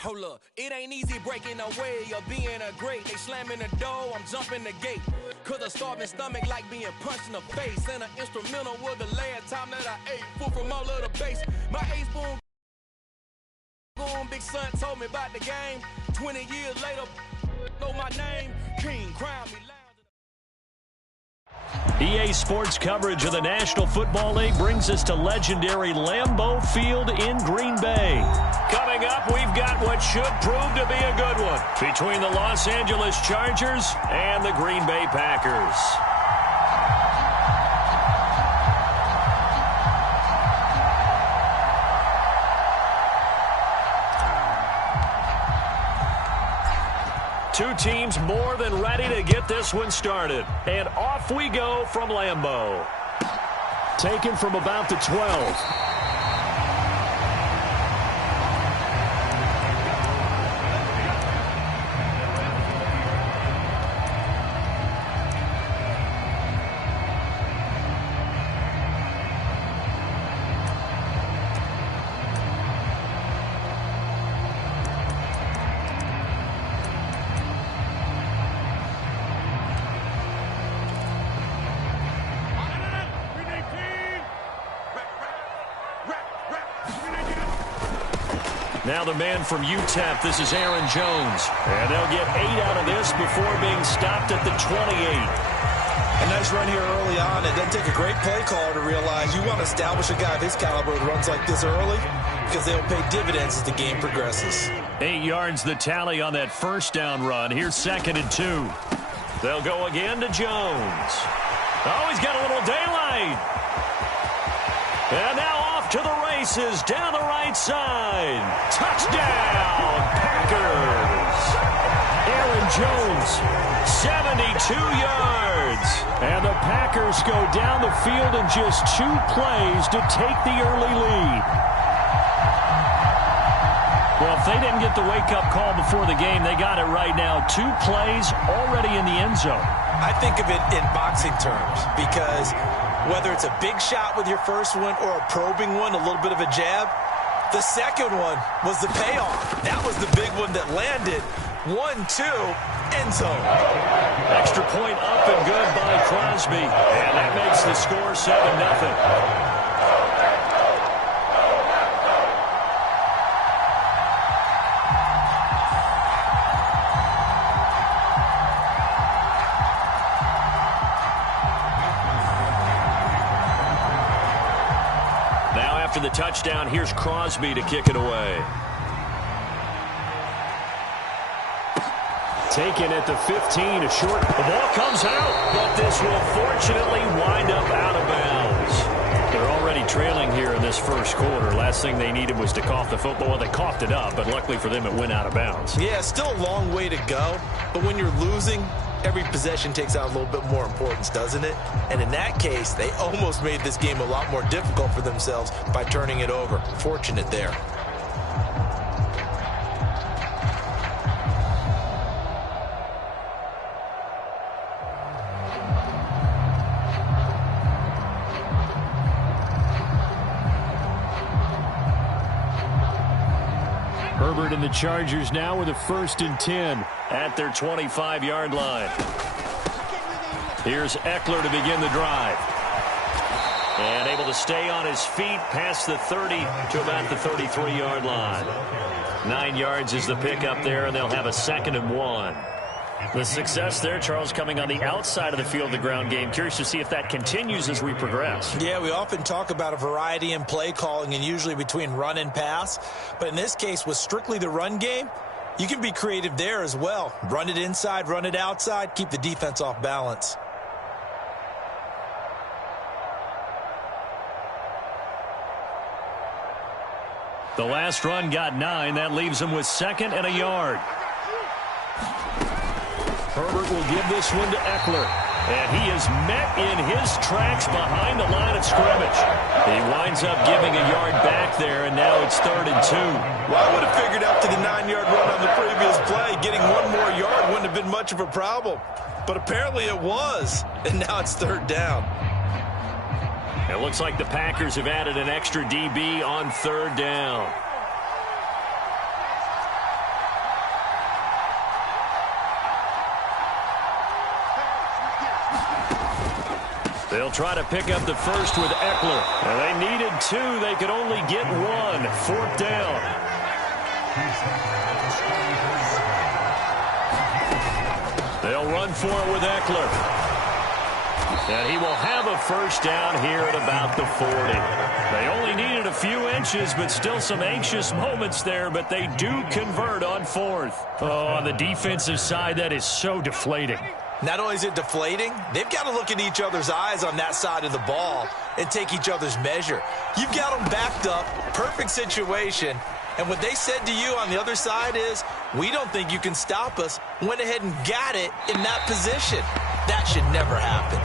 Hold up, it ain't easy breaking away or being a great. They slamming the door, I'm jumping the gate. Cause a starving stomach like being punched in the face. And an instrumental was the last time that I ate. Food from all of the base. My ace boom, big son told me about the game. 20 years later, know my name. King, crown me loud. EA Sports coverage of the National Football League brings us to legendary Lambeau Field in Green Bay. Coming up, we've got what should prove to be a good one between the Los Angeles Chargers and the Green Bay Packers. Two teams more than ready to get this one started. And off we go from Lambeau. Taken from about the 12. Now the man from UTEP, this is Aaron Jones. And they'll get 8 out of this before being stopped at the 28. A nice run here early on. It doesn't take a great play caller to realize you want to establish a guy of his caliber who runs like this early because they'll pay dividends as the game progresses. 8 yards the tally on that first down run. Here's 2nd and 2. They'll go again to Jones. Oh, he's got a little daylight. And now off to the races down the right side. Touchdown, Packers. Aaron Jones, 72 yards. And the Packers go down the field in just 2 plays to take the early lead. Well, if they didn't get the wake-up call before the game, they got it right now. 2 plays already in the end zone. I think of it in boxing terms because whether it's a big shot with your first one or a probing one, a little bit of a jab, the second one was the payoff. That was the big one that landed. 1-2, end zone. Extra point up and good by Crosby. And that makes the score 7-0. After the touchdown, here's Crosby to kick it away. Taken at the 15, a short. The ball comes out, but this will fortunately wind up out of bounds. They're already trailing here in this first quarter. Last thing they needed was to cough the football. Well, they coughed it up, but luckily for them, it went out of bounds. Yeah, still a long way to go, but when you're losing, every possession takes on a little bit more importance, doesn't it? And in that case, they almost made this game a lot more difficult for themselves by turning it over. Fortunate there. Herbert and the Chargers now with a 1st and 10 at their 25-yard line. Here's Eckler to begin the drive. And able to stay on his feet past the 30 to about the 33-yard line. 9 yards is the pickup there, and they'll have a 2nd and 1. The success there, Charles, coming on the outside of the field of the ground game. Curious to see if that continues as we progress. Yeah, we often talk about a variety in play calling and usually between run and pass. But in this case, with strictly the run game, you can be creative there as well. Run it inside, run it outside, keep the defense off balance. The last run got 9. That leaves them with 2nd and a yard. Herbert will give this one to Eckler. And he is met in his tracks behind the line of scrimmage. He winds up giving a yard back there, and now it's 3rd and 2. Well, I would have figured after the 9-yard run on the previous play, getting 1 more yard wouldn't have been much of a problem. But apparently it was, and now it's 3rd down. It looks like the Packers have added an extra DB on 3rd down. They'll try to pick up the first with Eckler. And they needed 2. They could only get 1. 4th down. They'll run for it with Eckler. And he will have a first down here at about the 40. They only needed a few inches, but still some anxious moments there, but they do convert on 4th. Oh, on the defensive side, that is so deflating. Not only is it deflating, they've got to look in each other's eyes on that side of the ball and take each other's measure. You've got them backed up, perfect situation, and what they said to you on the other side is, we don't think you can stop us. Went ahead and got it in that position. That should never happen.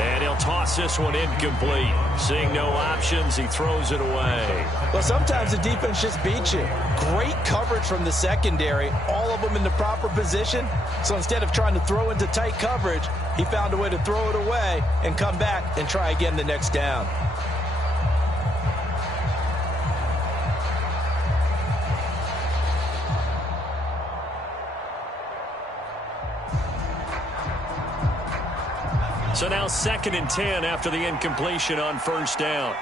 And he'll toss this one incomplete. Seeing no options, he throws it away. Well, sometimes the defense just beats you. Great coverage from the secondary, all of them in the proper position. So instead of trying to throw into tight coverage, he found a way to throw it away and come back and try again the next down. So now 2nd and 10 after the incompletion on 1st down.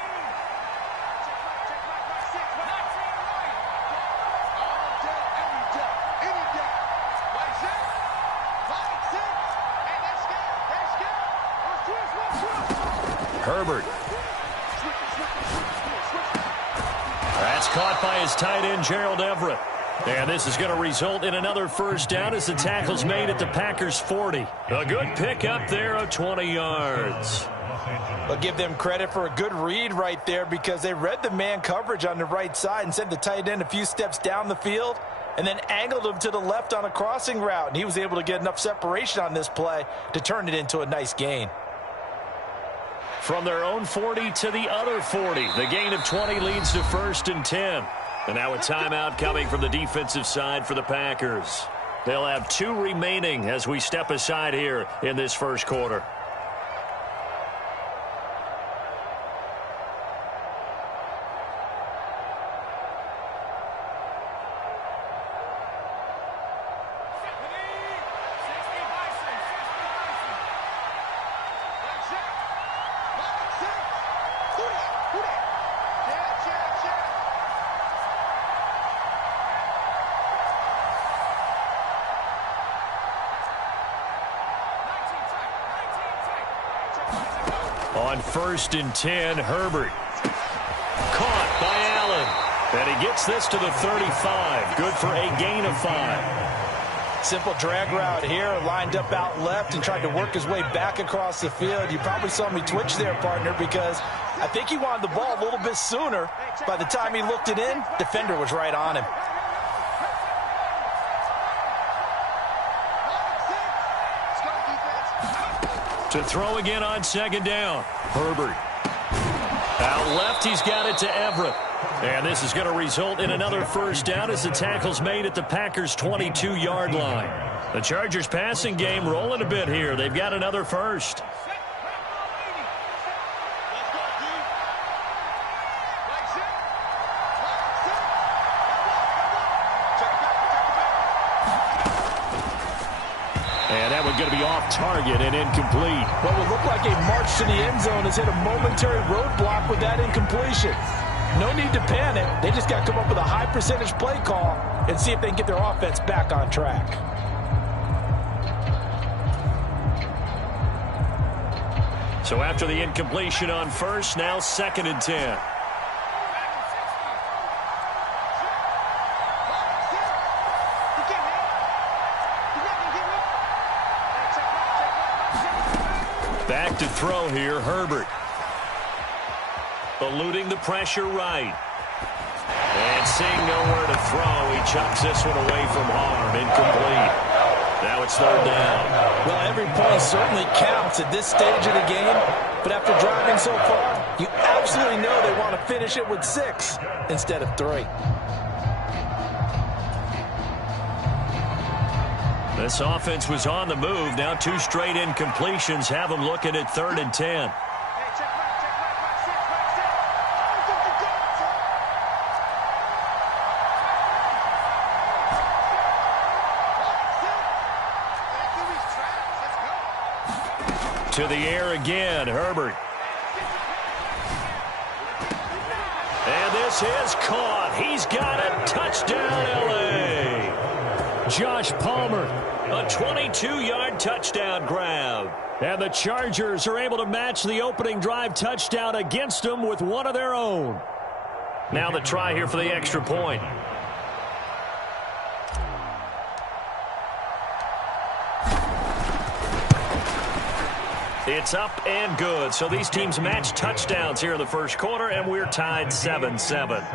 Herbert. That's caught by his tight end, Gerald Everett. And this is going to result in another first down as the tackle's made at the Packers' 40. A good pickup there of 20 yards. I'll give them credit for a good read right there because they read the man coverage on the right side and sent the tight end a few steps down the field and then angled him to the left on a crossing route. And he was able to get enough separation on this play to turn it into a nice gain. From their own 40 to the other 40. The gain of 20 leads to 1st and 10. And now a timeout coming from the defensive side for the Packers. They'll have 2 remaining as we step aside here in this first quarter. On 1st and 10, Herbert. Caught by Allen. And he gets this to the 35. Good for a gain of 5. Simple drag route here, lined up out left and tried to work his way back across the field. You probably saw me twitch there, partner, because I think he wanted the ball a little bit sooner. By the time he looked it in, defender was right on him. To throw again on 2nd down. Herbert. Out left, he's got it to Everett. And this is going to result in another first down as the tackle's made at the Packers' 22-yard line. The Chargers' passing game rolling a bit here. They've got another first. And that one's going to be off target and incomplete. What would look like a march to the end zone has hit a momentary roadblock with that incompletion. No need to panic. They just got to come up with a high percentage play call and see if they can get their offense back on track. So after the incompletion on 1st, now 2nd and 10. Back to throw here, Herbert. Eluding the pressure right. And seeing nowhere to throw, he chucks this one away from harm. Incomplete. Now it's 3rd down. Well, every point certainly counts at this stage of the game. But after driving so far, you absolutely know they want to finish it with 6 instead of 3. This offense was on the move. Now 2 straight incompletions have them looking at 3rd and 10. To the air again, Herbert. And this is caught. He's got it. Touchdown, L.A. Josh Palmer, a 22-yard touchdown grab. And the Chargers are able to match the opening drive touchdown against them with one of their own. Now the try here for the extra point. It's up and good. So these teams match touchdowns here in the first quarter, and we're tied 7-7.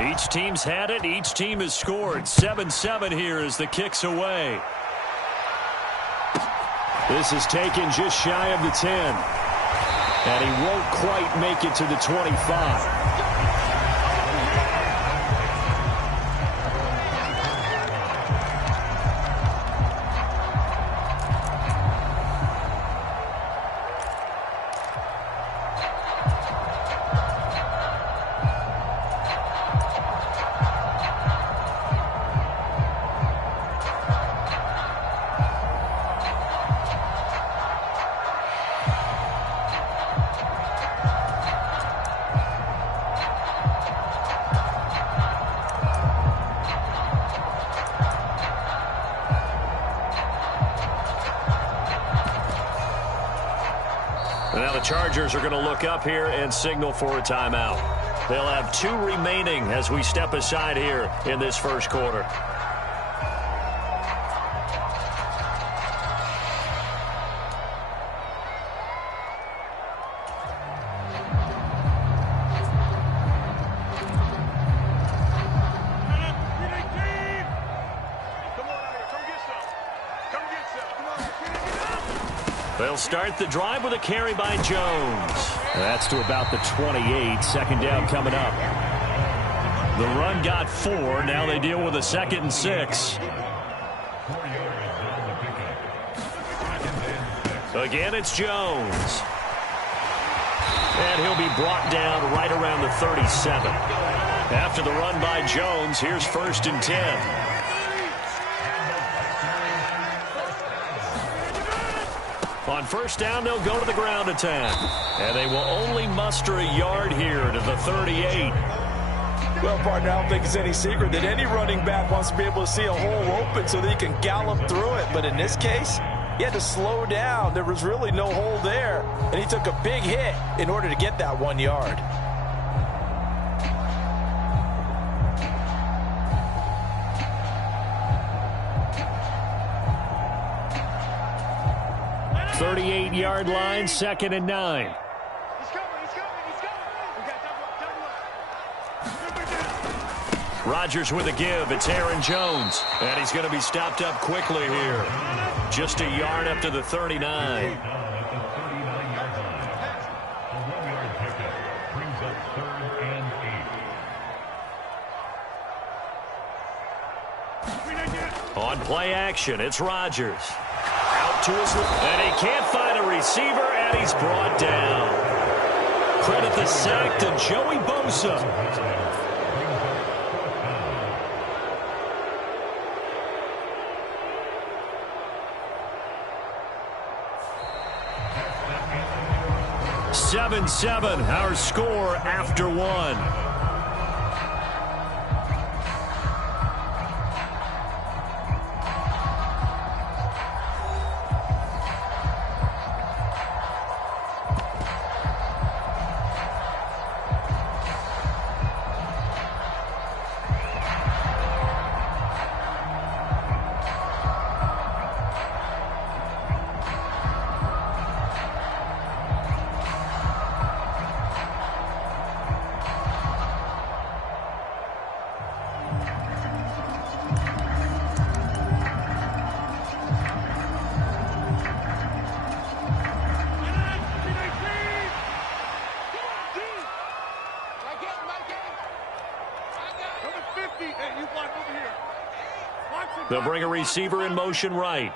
Each team's had it. Each team has scored. 7-7 here as the kick's away. This is taken just shy of the 10. And he won't quite make it to the 25. Now the Chargers are going to look up here and signal for a timeout. They'll have 2 remaining as we step aside here in this first quarter. They'll start the drive with a carry by Jones. That's to about the 28. Second down coming up. The run got 4. Now they deal with a 2nd and 6. Again, it's Jones. And he'll be brought down right around the 37. After the run by Jones, here's 1st and 10. On first down, they'll go to the ground attack. And they will only muster a yard here to the 38. Well, partner, I don't think it's any secret that any running back wants to be able to see a hole open so that he can gallop through it. But in this case, he had to slow down. There was really no hole there. And he took a big hit in order to get that 1 yard. Thirty-eight-yard line, 2nd and 9. He's coming. We got double. Rodgers with a give. It's Aaron Jones. And he's going to be stopped up quickly here. Just a yard up to the 39. On play action, it's Rodgers. Out to his left. And he can't find a receiver, and he's brought down. Credit the sack to Joey Bosa. (7-7), our score after 1. They'll bring a receiver in motion right.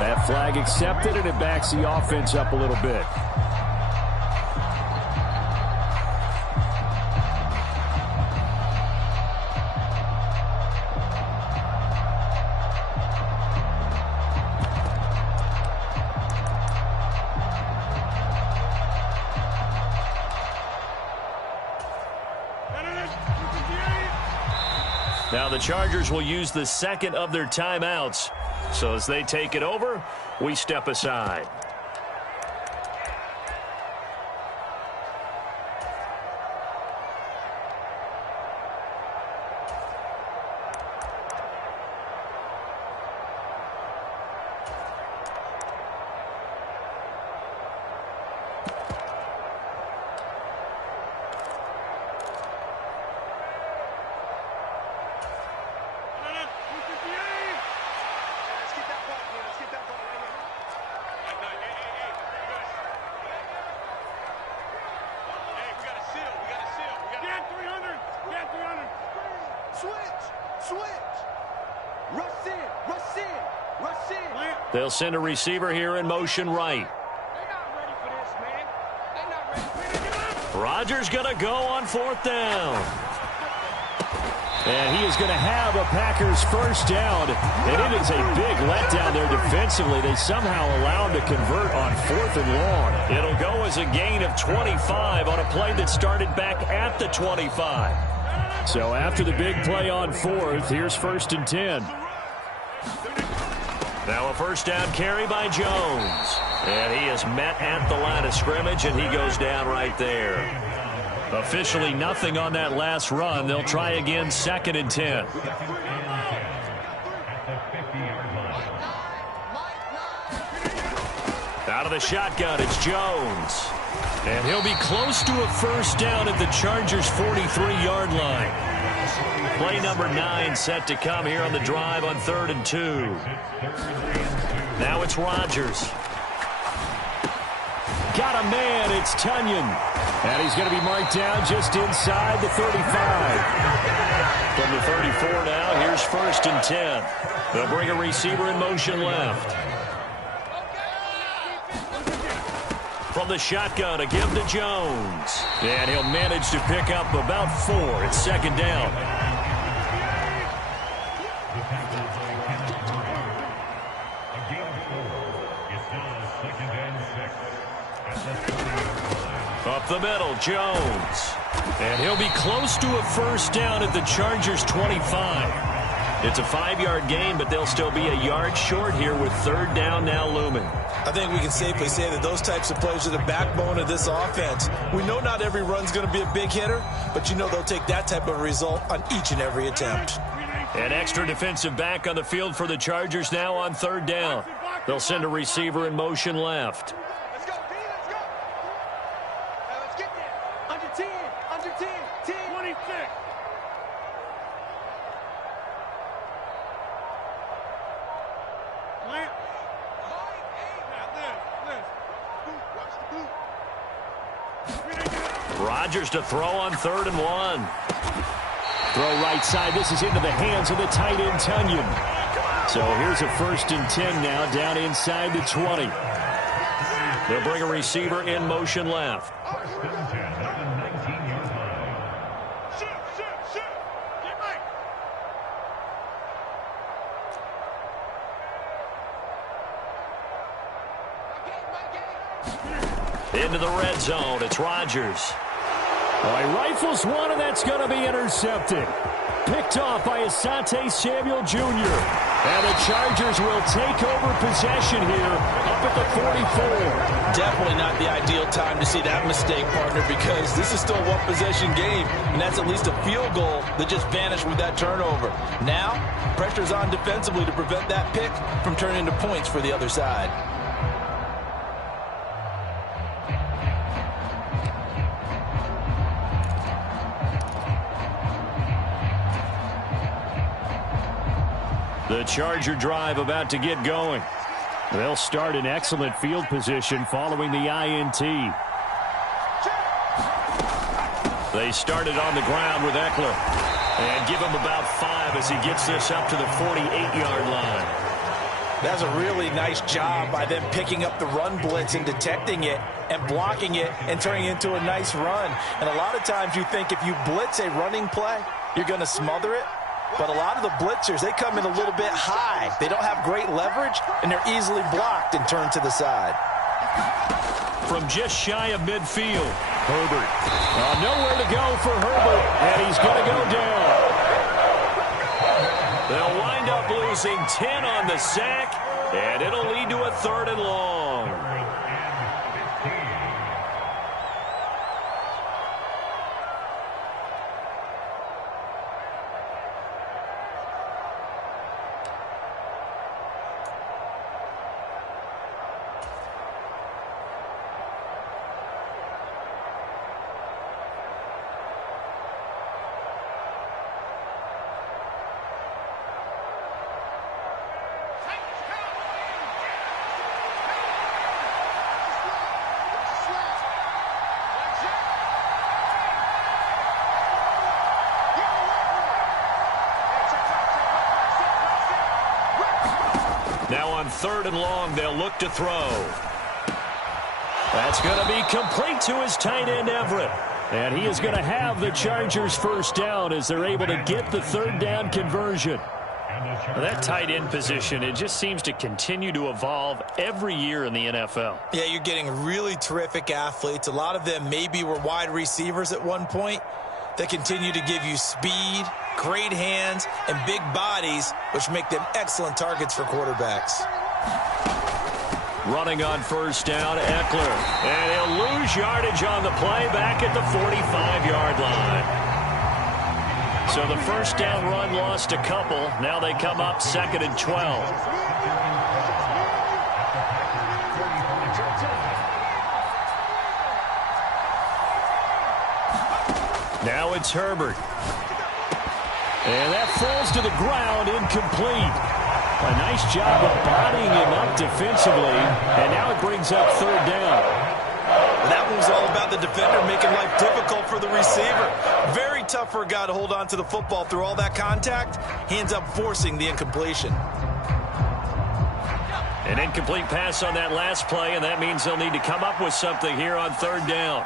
That flag accepted, and it backs the offense up a little bit. Now the Chargers will use the second of their timeouts. So as they take it over, we step aside. They'll send a receiver here in motion right. Rodgers going to go on 4th down. And he is going to have a Packers first down. And it is a big letdown there defensively. They somehow allow him to convert on 4th and long. It'll go as a gain of 25 on a play that started back at the 25. So after the big play on 4th, here's 1st and 10. Now a first down carry by Jones. And he is met at the line of scrimmage, and he goes down right there. Officially nothing on that last run. They'll try again 2nd and 10. Out of the shotgun, it's Jones. And he'll be close to a first down at the Chargers' 43-yard line. Play number 9 set to come here on the drive on 3rd and 2. Now it's Rodgers. Got a man, it's Tunyon. And he's going to be marked down just inside the 35. From the 34 now, here's 1st and 10. They'll bring a receiver in motion left. From the shotgun, a give to Jones. And he'll manage to pick up about 4. It's 2nd down. Up the middle, Jones. And he'll be close to a first down at the Chargers' 25. It's a 5-yard gain, but they'll still be a yard short here with 3rd down now looming. I think we can safely say that those types of plays are the backbone of this offense. We know not every run's going to be a big hitter, but you know they'll take that type of result on each and every attempt. An extra defensive back on the field for the Chargers now on 3rd down. They'll send a receiver in motion left. Let's go, D, let's go. Now let's get there. Under 10, 10, 26. Rodgers to throw on 3rd and 1. Throw right side. This is into the hands of the tight end, Tunyon. So here's a 1st and 10 now down inside the 20. They'll bring a receiver in motion left. Into the red zone, it's Rodgers. Well, he rifles one, and that's going to be intercepted. Picked off by Asante Samuel Jr. And the Chargers will take over possession here up at the 44. Definitely not the ideal time to see that mistake, partner, because this is still a one-possession game, and that's at least a field goal that just vanished with that turnover. Now, pressure's on defensively to prevent that pick from turning into points for the other side. The Charger drive about to get going. They'll start in excellent field position following the INT. They started on the ground with Eckler. And give him about 5 as he gets this up to the 48-yard line. That's a really nice job by them picking up the run blitz and detecting it and blocking it and turning it into a nice run. And a lot of times you think if you blitz a running play, you're going to smother it. But a lot of the blitzers, they come in a little bit high. They don't have great leverage, and they're easily blocked and turned to the side. From just shy of midfield, Herbert. Nowhere to go for Herbert, and he's going to go down. They'll wind up losing 10 on the sack, and it'll lead to a 3rd and long. Now on 3rd and long, they'll look to throw. That's going to be complete to his tight end, Everett. And he is going to have the Chargers first down as they're able to get the 3rd down conversion. Well, that tight end position, it just seems to continue to evolve every year in the NFL. Yeah, you're getting really terrific athletes. A lot of them maybe were wide receivers at one point. They continue to give you speed, great hands, and big bodies, which make them excellent targets for quarterbacks. Running on 1st down, Eckler. And he'll lose yardage on the play back at the 45-yard line. So the 1st down run lost a couple. Now they come up 2nd and 12. Now it's Herbert. And that falls to the ground, incomplete. A nice job of bodying him up defensively, and now it brings up 3rd down. That one's all about the defender making life difficult for the receiver. Very tough for a guy to hold on to the football through all that contact. He ends up forcing the incompletion. An incomplete pass on that last play, and that means they'll need to come up with something here on 3rd down.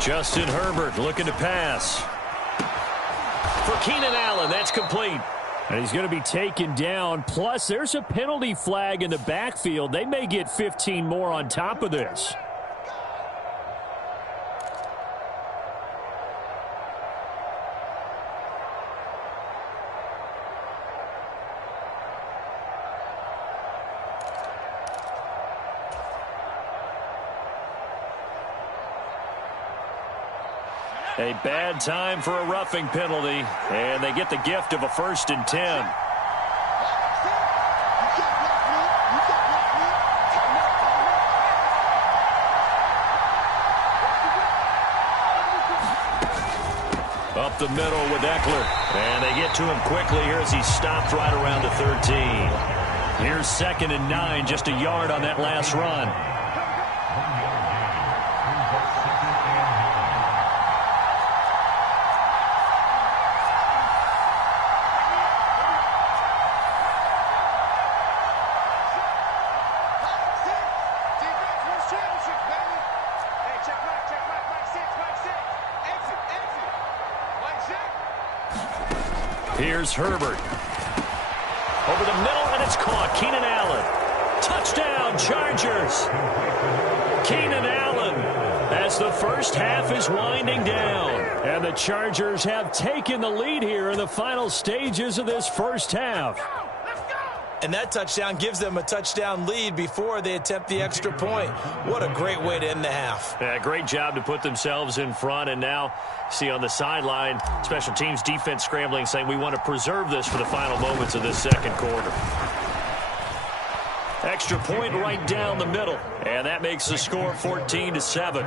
Justin Herbert looking to pass. For Keenan Allen, that's complete. And he's going to be taken down. Plus, there's a penalty flag in the backfield. They may get 15 more on top of this. A bad time for a roughing penalty, and they get the gift of a 1st and 10. Up the middle with Eckler, and they get to him quickly here as he stopped right around the 13. Here's 2nd and 9, just a yard on that last run. Here's Herbert. Over the middle, and it's caught. Keenan Allen. Touchdown, Chargers. Keenan Allen as the first half is winding down. And the Chargers have taken the lead here in the final stages of this first half. And that touchdown gives them a touchdown lead before they attempt the extra point. What a great way to end the half. Yeah, great job to put themselves in front. And now, see on the sideline, special teams defense scrambling, saying we want to preserve this for the final moments of this 2nd quarter. Extra point right down the middle. And that makes the score 14-7.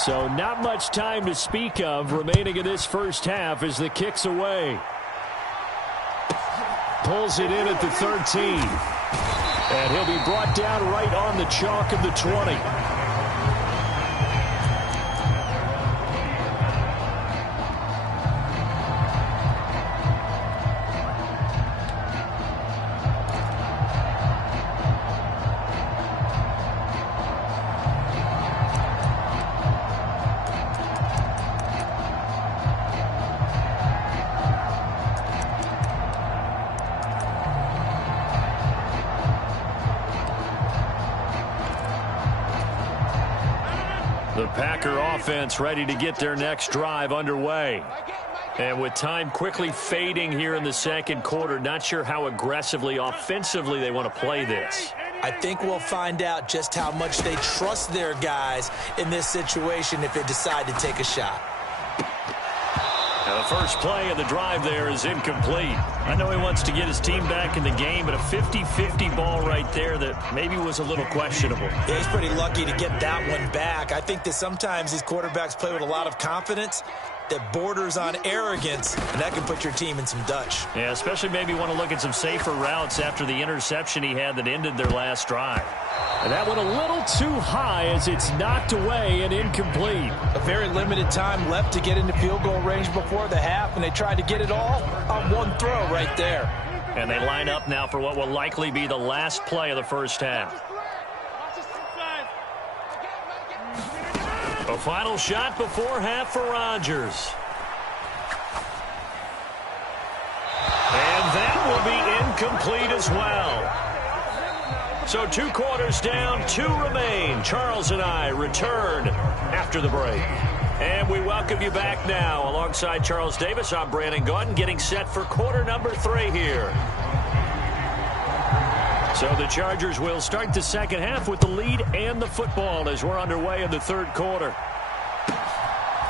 So not much time to speak of remaining in this first half as the kick's away. Pulls it in at the 13. And he'll be brought down right on the chalk of the 20. The Packer offense ready to get their next drive underway. And with time quickly fading here in the second quarter, not sure how aggressively, offensively they want to play this. I think we'll find out just how much they trust their guys in this situation if they decide to take a shot. Now the first play of the drive there is incomplete. I know he wants to get his team back in the game, but a 50-50 ball right there that maybe was a little questionable. Yeah, he's pretty lucky to get that one back. I think that sometimes these quarterbacks play with a lot of confidence that borders on arrogance, and that can put your team in some Dutch. Yeah, especially maybe want to look at some safer routes after the interception he had that ended their last drive. And that went a little too high as it's knocked away and incomplete. A very limited time left to get into field goal range before the half, and they tried to get it all on one throw right there. And they line up now for what will likely be the last play of the first half. A final shot before half for Rodgers. And that will be incomplete as well. So 2 quarters down, 2 remain. Charles and I return after the break. And we welcome you back now. Alongside Charles Davis, I'm Brandon Gaudin, getting set for quarter number 3 here. So the Chargers will start the second half with the lead and the football as we're underway in the third quarter.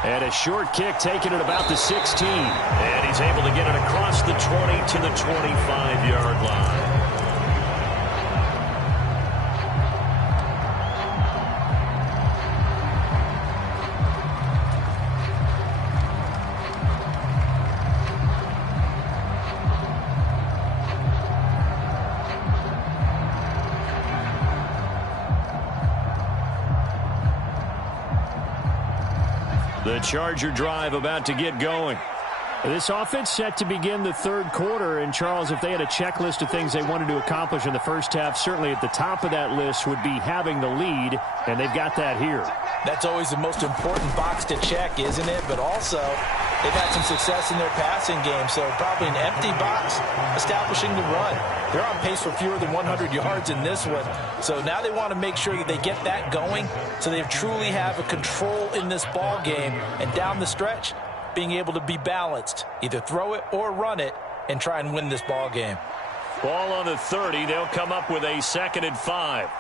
And a short kick taken at about the 16. And he's able to get it across the 20 to the 25-yard line. The Charger drive about to get going. This offense set to begin the third quarter. And, Charles, if they had a checklist of things they wanted to accomplish in the first half, certainly at the top of that list would be having the lead, and they've got that here. That's always the most important box to check, isn't it? But also, they've had some success in their passing game, so probably an empty box establishing the run. They're on pace for fewer than 100 yards in this one, so now they want to make sure that they get that going so they truly have a control in this ball game, and down the stretch, being able to be balanced, either throw it or run it, and try and win this ball game. Ball on the 30. They'll come up with a 2nd and 5.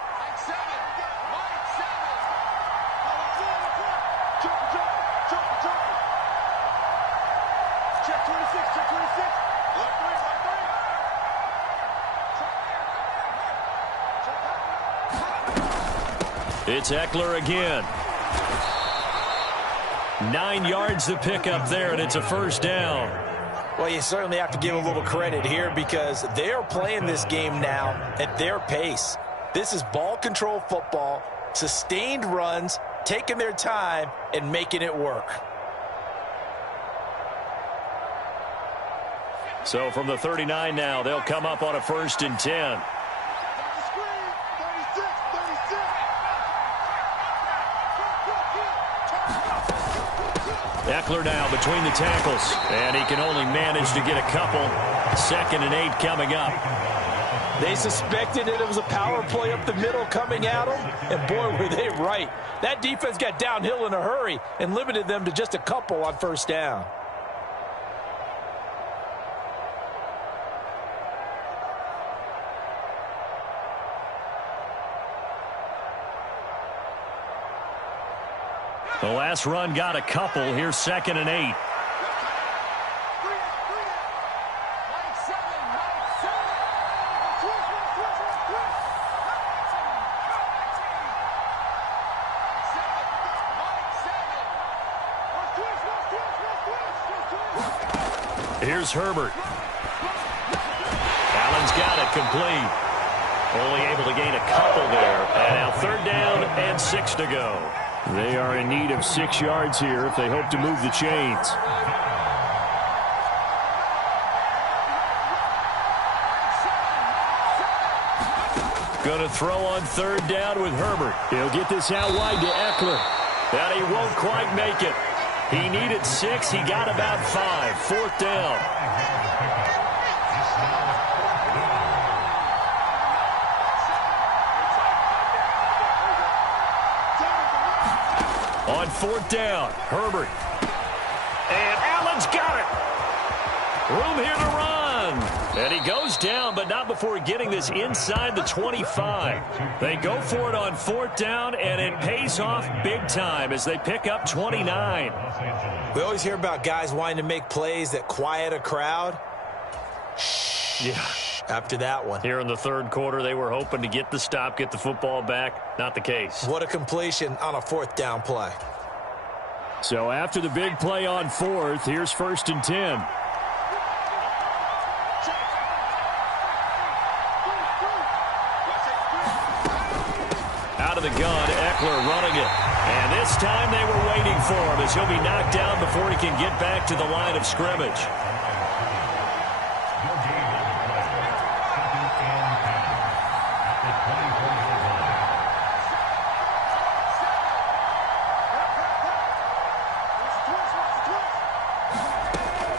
It's Eckler again. 9 yards to pick up there, and it's a first down. Well, you certainly have to give a little credit here because they are playing this game now at their pace. This is ball control football, sustained runs, taking their time, and making it work. So from the 39 now, they'll come up on a 1st and 10. Eckler now between the tackles, and he can only manage to get a couple. 2nd and 8 coming up. They suspected that it was a power play up the middle coming at them, and boy, were they right. That defense got downhill in a hurry and limited them to just a couple on 1st down. The last run got a couple. Here's 2nd and 8. Here's Herbert. Allen's got it complete. Only able to gain a couple there. And now 3rd down and 6 to go. They are in need of 6 yards here if they hope to move the chains. Going to throw on 3rd down with Herbert. He'll get this out wide to Eckler. And he won't quite make it. He needed 6. He got about 5. 4th down. On 4th down, Herbert. And Allen's got it. Room here to run. And he goes down, but not before getting this inside the 25. They go for it on 4th down, and it pays off big time as they pick up 29. We always hear about guys wanting to make plays that quiet a crowd. Yeah. After that one. Here in the 3rd quarter, they were hoping to get the stop, get the football back. Not the case. What a completion on a 4th down play. So after the big play on 4th, here's 1st and 10. Out of the gun, Eckler running it. And this time they were waiting for him as he'll be knocked down before he can get back to the line of scrimmage.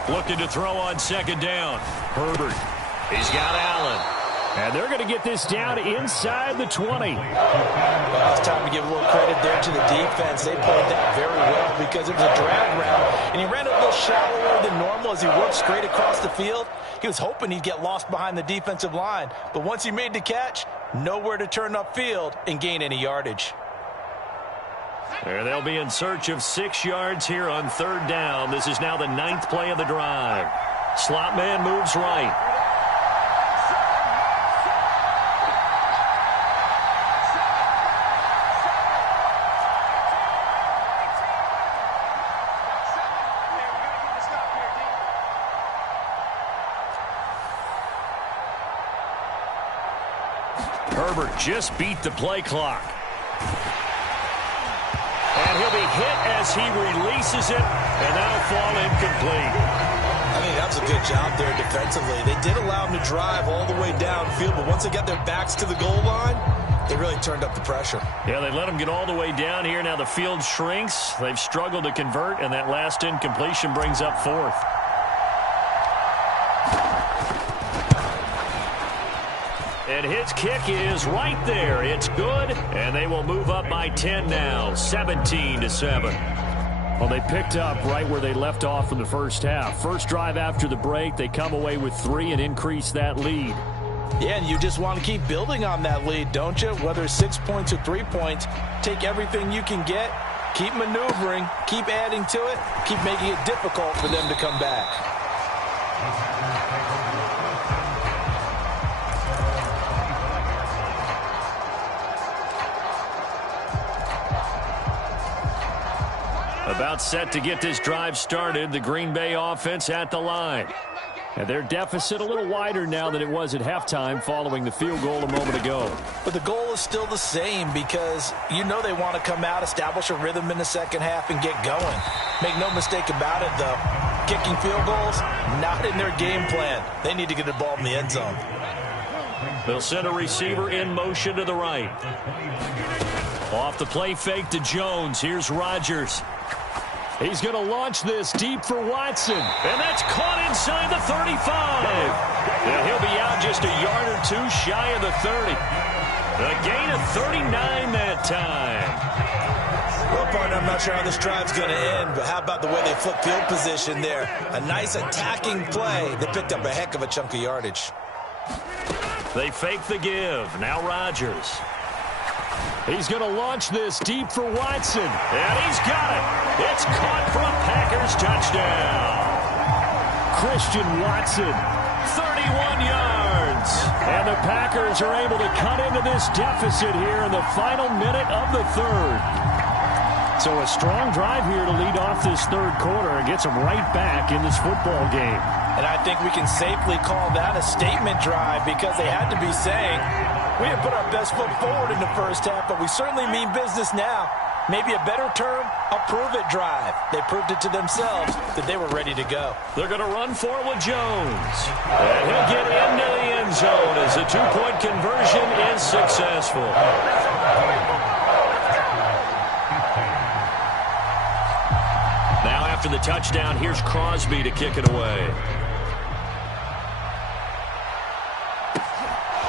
Looking to throw on 2nd down. Herbert. He's got Allen. And they're going to get this down inside the 20. Well, it's time to give a little credit there to the defense. They played that very well because it was a drag route, and he ran it a little shallower than normal as he worked straight across the field. He was hoping he'd get lost behind the defensive line, but once he made the catch, nowhere to turn upfield and gain any yardage. And they'll be in search of 6 yards here on 3rd down. This is now the 9th play of the drive. Slot man moves right. Herbert just beat the play clock. And he'll be hit as he releases it, and that'll fall incomplete. I think that's a good job there defensively. They did allow him to drive all the way downfield, but once they got their backs to the goal line, they really turned up the pressure. Yeah, they let him get all the way down here. Now the field shrinks. They've struggled to convert, and that last incompletion brings up 4th. And his kick is right there. It's good, and they will move up by 10 now, 17-7. Well, they picked up right where they left off in the first half. First drive after the break, they come away with 3 and increase that lead. Yeah, and you just want to keep building on that lead, don't you? Whether it's 6 points or 3 points, take everything you can get, keep maneuvering, keep adding to it, keep making it difficult for them to come back. About set to get this drive started, the Green Bay offense at the line. And their deficit a little wider now than it was at halftime following the field goal a moment ago. But the goal is still the same because you know they want to come out, establish a rhythm in the second half, and get going. Make no mistake about it, though. Kicking field goals, not in their game plan. They need to get the ball in the end zone. They'll send a receiver in motion to the right. Off the play fake to Jones. Here's Rodgers. He's going to launch this deep for Watson. And that's caught inside the 35. And he'll be out just a yard or two shy of the 30. A gain of 39 that time. Well, partner, I'm not sure how this drive's going to end, but how about the way they flip field position there? A nice attacking play that picked up a heck of a chunk of yardage. They fake the give. Now Rodgers. He's going to launch this deep for Watson. And he's got it. It's caught for a Packers touchdown. Christian Watson, 31 yards. And the Packers are able to cut into this deficit here in the final minute of the third. So a strong drive here to lead off this third quarter and gets them right back in this football game. And I think we can safely call that a statement drive because they had to be saying, we have put our best foot forward in the first half, but we certainly mean business now. Maybe a better term, a prove-it drive. They proved it to themselves that they were ready to go. They're going to run for it with Jones. And he'll get into the end zone as the two-point conversion is successful. Now after the touchdown, here's Crosby to kick it away.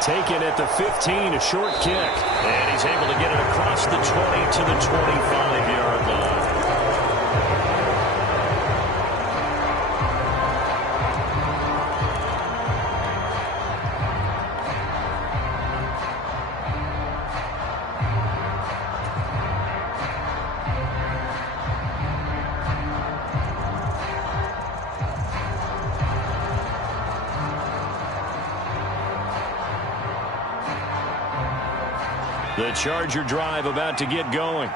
Taken at the 15, a short kick. And he's able to get it across the 20 to the 25-yard line. The Charger drive about to get going.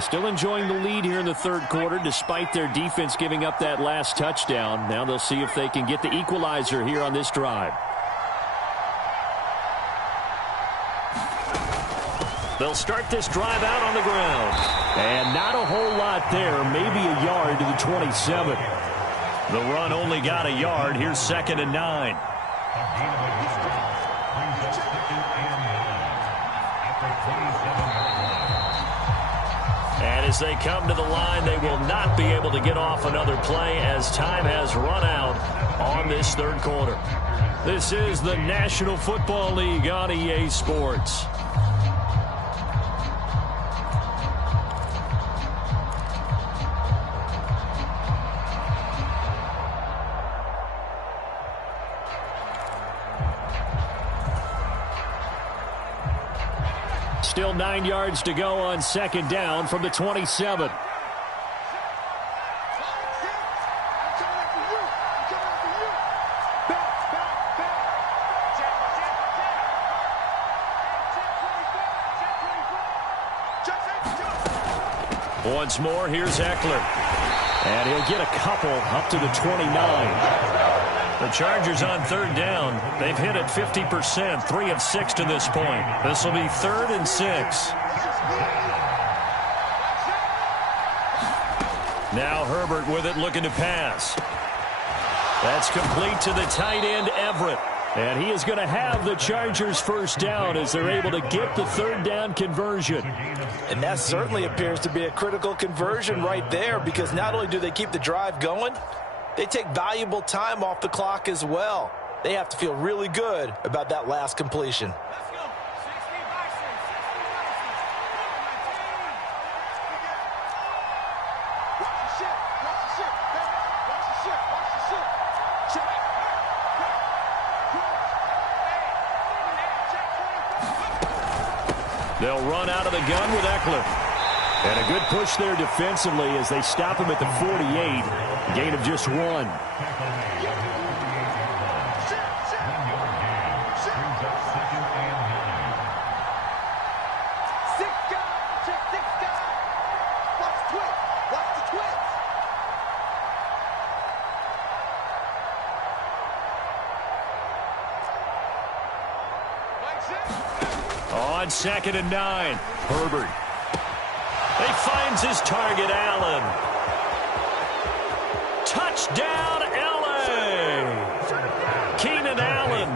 Still enjoying the lead here in the third quarter despite their defense giving up that last touchdown. Now they'll see if they can get the equalizer here on this drive. They'll start this drive out on the ground. And not a whole lot there, maybe a yard to the 27. The run only got a yard. Here's 2nd and 9. And as they come to the line, they will not be able to get off another play as time has run out on this third quarter. This is the National Football League on EA Sports. Still 9 yards to go on 2nd down from the 27. Once more, here's Eckler. And he'll get a couple up to the 29. The Chargers on 3rd down. They've hit it 50%, 3 of 6 to this point. This will be 3rd and 6. Now Herbert with it, looking to pass. That's complete to the tight end, Everett. And he is going to have the Chargers first down as they're able to get the 3rd down conversion. And that certainly appears to be a critical conversion right there because not only do they keep the drive going, they take valuable time off the clock as well. They have to feel really good about that last completion. They'll run out of the gun with Eckler. And a good push there defensively as they stop him at the 48. Gain of just 1. On 2nd and 9, Herbert. He finds his target, Allen. Touchdown, L.A. Keenan Allen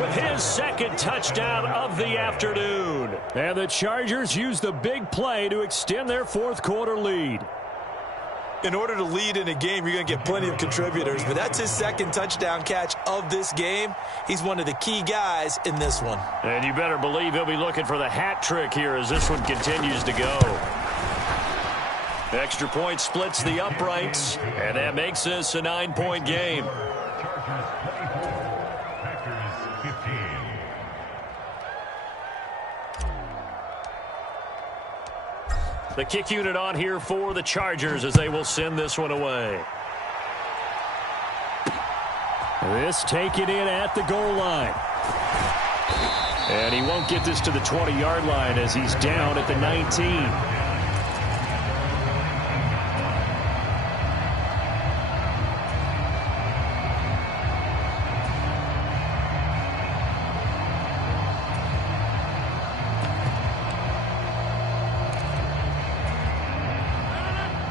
with his 2nd touchdown of the afternoon. And the Chargers use the big play to extend their 4th quarter lead. In order to lead in a game, you're going to get plenty of contributors, but that's his 2nd touchdown catch of this game. He's one of the key guys in this one. And you better believe he'll be looking for the hat trick here as this one continues to go. Extra point splits the uprights, and that makes this a 9-point game. The kick unit on here for the Chargers as they will send this one away. This taken in at the goal line. And he won't get this to the 20-yard line as he's down at the 19.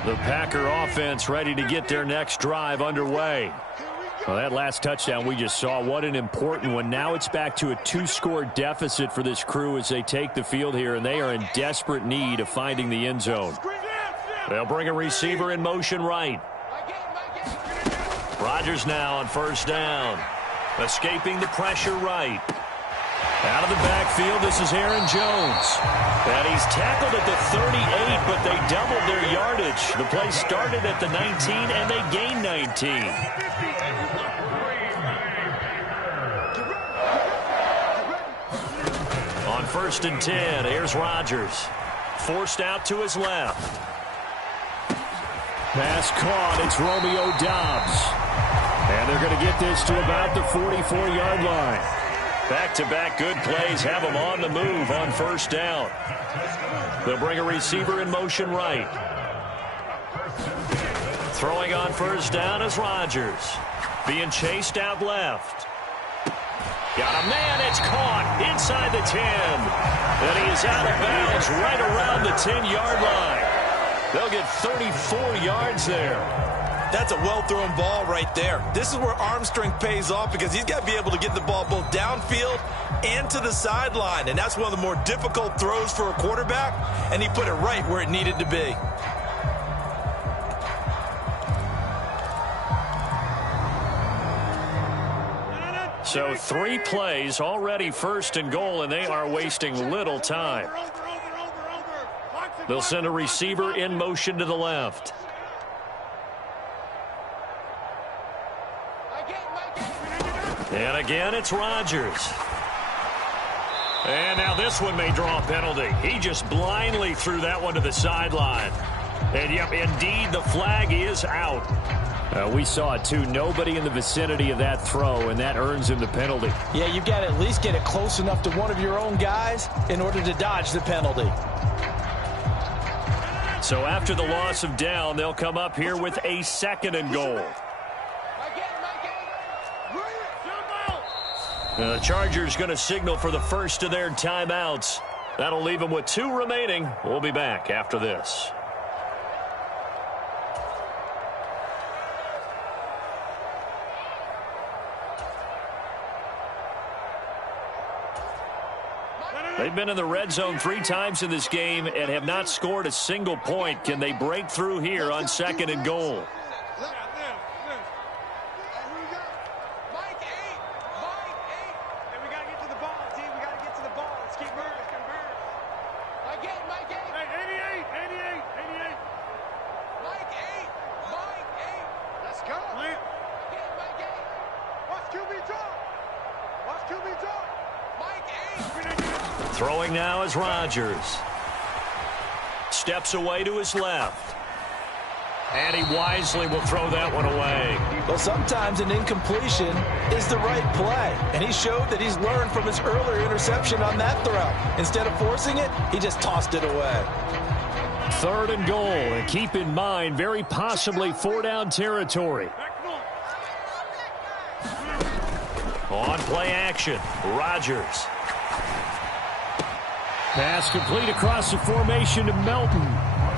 The Packer offense ready to get their next drive underway. Well, that last touchdown we just saw, what an important one. Now it's back to a 2-score deficit for this crew as they take the field here, and they are in desperate need of finding the end zone. They'll bring a receiver in motion right. Rodgers now on first down. Escaping the pressure right. Out of the backfield, this is Aaron Jones. And he's tackled at the 38, but they doubled their yardage. The play started at the 19, and they gained 19. On 1st and 10, here's Rodgers. Forced out to his left. Pass caught. It's Romeo Doubs. And they're going to get this to about the 44-yard line. Back-to-back good plays have them on the move on first down. They'll bring a receiver in motion right. Throwing on first down is Rodgers. Being chased out left. Got a man, it's caught inside the 10. And he is out of bounds right around the 10-yard line. They'll get 34 yards there. That's a well-thrown ball right there. This is where arm strength pays off because he's got to be able to get the ball both downfield and to the sideline. And that's one of the more difficult throws for a quarterback, and he put it right where it needed to be. So 3 plays, already 1st and goal, and they are wasting little time. They'll send a receiver in motion to the left. And again, it's Rodgers. And now this one may draw a penalty. He just blindly threw that one to the sideline. And, yep, indeed, the flag is out. We saw it, too. Nobody in the vicinity of that throw, and that earns him the penalty. Yeah, you've got to at least get it close enough to one of your own guys in order to dodge the penalty. So after the loss of down, they'll come up here with a 2nd and goal. The Chargers going to signal for the first of their timeouts. That'll leave them with 2 remaining. We'll be back after this. They've been in the red zone 3 times in this game and have not scored a single point. Can they break through here on 2nd and goal? Throwing now is Rodgers. Steps away to his left. And he wisely will throw that one away. Well, sometimes an incompletion is the right play. And he showed that he's learned from his earlier interception on that throw. Instead of forcing it, he just tossed it away. 3rd and goal. And keep in mind, very possibly 4-down territory. On play action, Rodgers. Pass complete across the formation to Melton.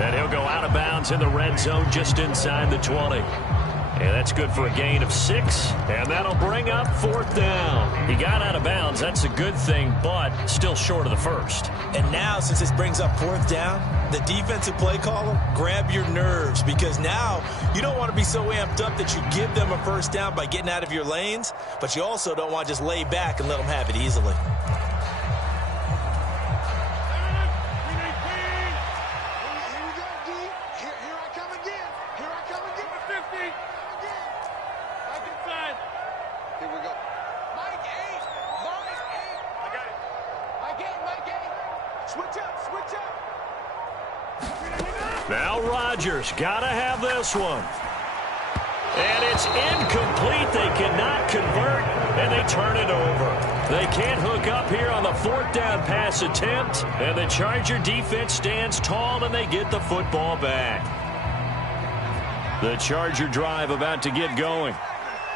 And he'll go out of bounds in the red zone just inside the 20. And that's good for a gain of 6. And that'll bring up 4th down. He got out of bounds. That's a good thing, but still short of the first. And now, since this brings up 4th down, the defensive play caller, grab your nerves, because now you don't want to be so amped up that you give them a first down by getting out of your lanes, but you also don't want to just lay back and let them have it easily. Now Rodgers, gotta have this one. And it's incomplete. They cannot convert, and they turn it over. They can't hook up here on the 4th down pass attempt, and the Charger defense stands tall, and they get the football back. The Charger drive about to get going.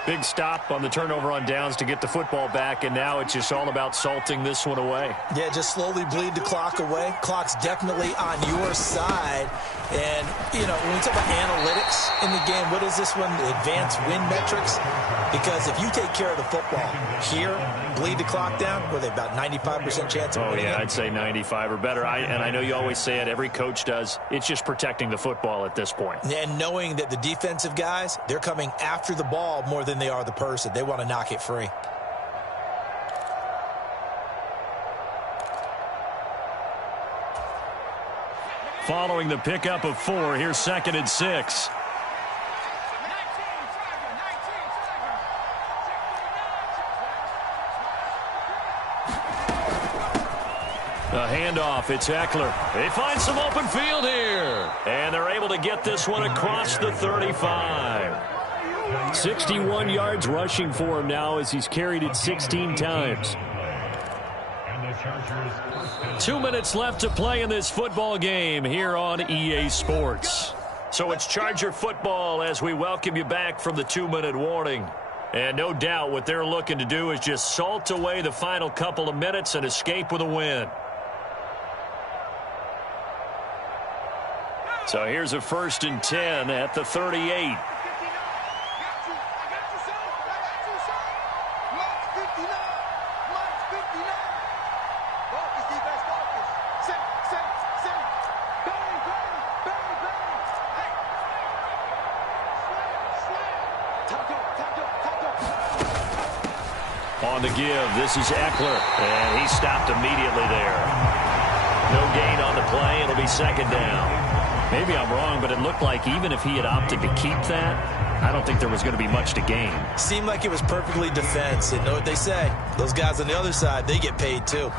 Big stop on the turnover on downs to get the football back, and now it's just all about salting this one away. Yeah, just slowly bleed the clock away. Clock's definitely on your side. And, you know, when we talk about analytics in the game, what is this one? The advanced win metrics? Because if you take care of the football here, bleed the clock down, were they about 95% chance of winning? Oh, yeah, it? I'd say 95 or better. And I know you always say it, every coach does. It's just protecting the football at this point. And knowing that the defensive guys, they're coming after the ball more than they are the person. They want to knock it free. Following the pickup of 4, here's 2nd and 6. A handoff, it's Eckler. They find some open field here. And they're able to get this one across the 35. 61 yards rushing for him now as he's carried it 16 times. 2 minutes left to play in this football game here on EA Sports. So it's Charger football as we welcome you back from the 2-minute warning. And no doubt what they're looking to do is just salt away the final couple of minutes and escape with a win. So here's a 1st and 10 at the 38. On the give, this is Eckler, and he stopped immediately there. No gain on the play. It'll be 2nd down. Maybe I'm wrong, but it looked like even if he had opted to keep that, I don't think there was going to be much to gain. Seemed like it was perfectly defense. And know what they say? Those guys on the other side, they get paid too.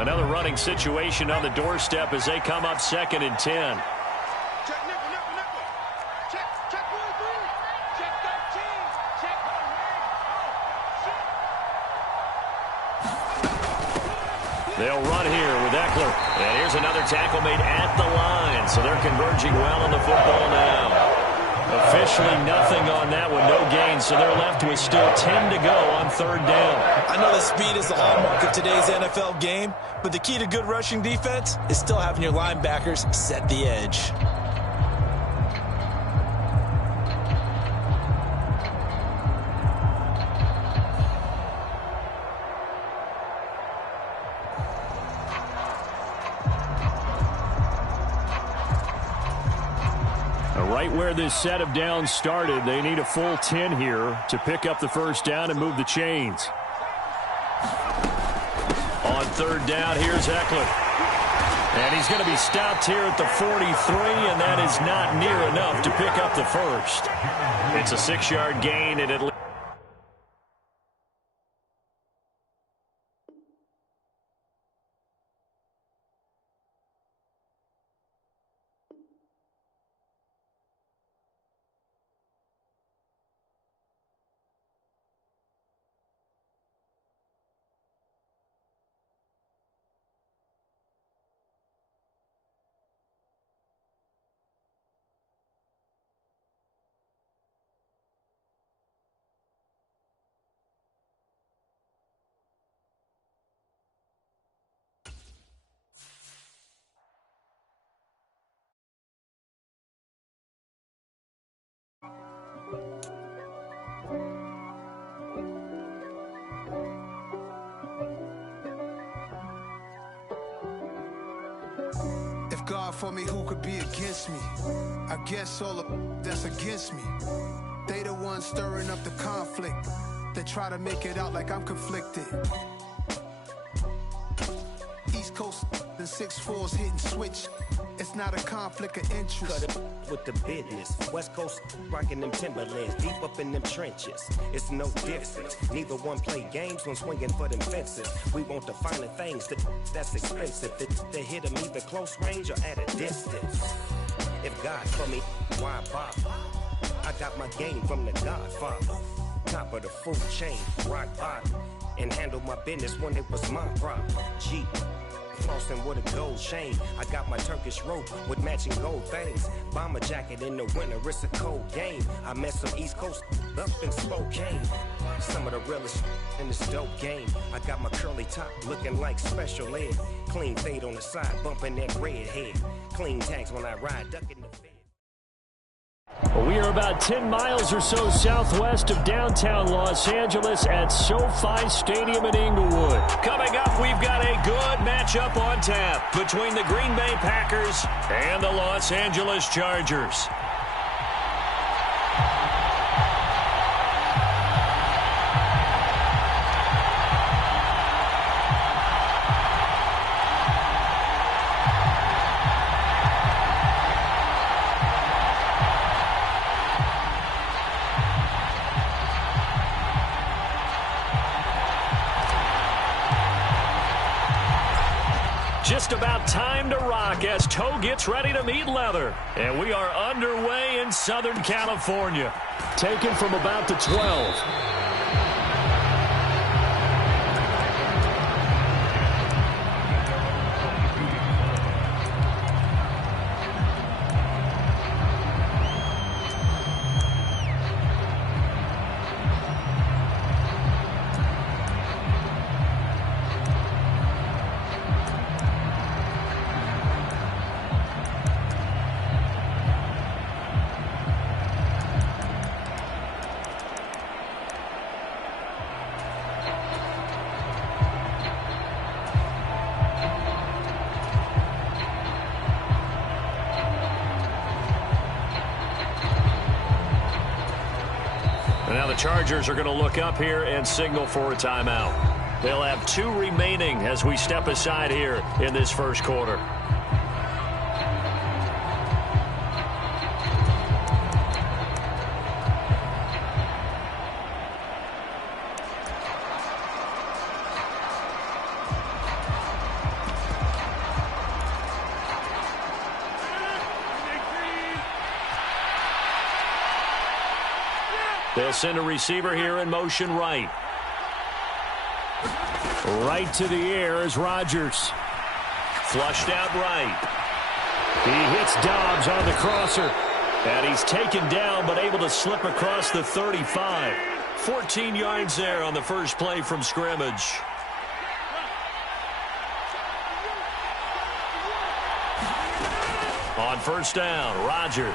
Another running situation on the doorstep as they come up 2nd and 10. They'll run here with Eckler. And here's another tackle made at the line. So they're converging well on the football now. Officially nothing on that one, no gain. So they're left with still 10 to go on 3rd down. I know that speed is the hallmark of today's NFL game, but the key to good rushing defense is still having your linebackers set the edge. Right where this set of downs started, they need a full 10 here to pick up the 1st down and move the chains. On 3rd down, here's Eckler. And he's going to be stopped here at the 43, and that is not near enough to pick up the 1st. It's a 6-yard gain, and it leads. If God for me, who could be against me? I guess all of that's against me. They the ones stirring up the conflict. They try to make it out like I'm conflicted. East Coast, the 6'4's hitting switch. It's not a conflict of interest. Cut it with the business. West Coast rocking them Timberlands, deep up in them trenches. It's no difference. Neither one play games when swinging for them fences. We want the finer things that's expensive. They hit them either close range or at a distance. If God for me, why bother? I got my game from the Godfather. Top of the food chain, rock bottom. And handle my business when it was my problem. G. Flossing with a gold chain. I got my Turkish rope with matching gold things. Bomber jacket in the winter, it's a cold game. I met some East Coast up in Spokane. Some of the realest in this dope game. I got my curly top looking like special ed. Clean fade on the side, bumping that red head. Clean tags when I ride, ducking the fed. We are about 10 miles or so southwest of downtown Los Angeles at SoFi Stadium in Inglewood. Coming up, we've got a good matchup on tap between the Green Bay Packers and the Los Angeles Chargers. Just about time to rock as toe gets ready to meet leather. And we are underway in Southern California. Taken from about the 12. Now the Chargers are going to look up here and signal for a timeout. They'll have 2 remaining as we step aside here in this first quarter. They'll send a receiver here in motion right. Right to the air is Rodgers. Flushed out right. He hits Dobbs on the crosser. And he's taken down but able to slip across the 35. 14 yards there on the first play from scrimmage. On first down, Rodgers.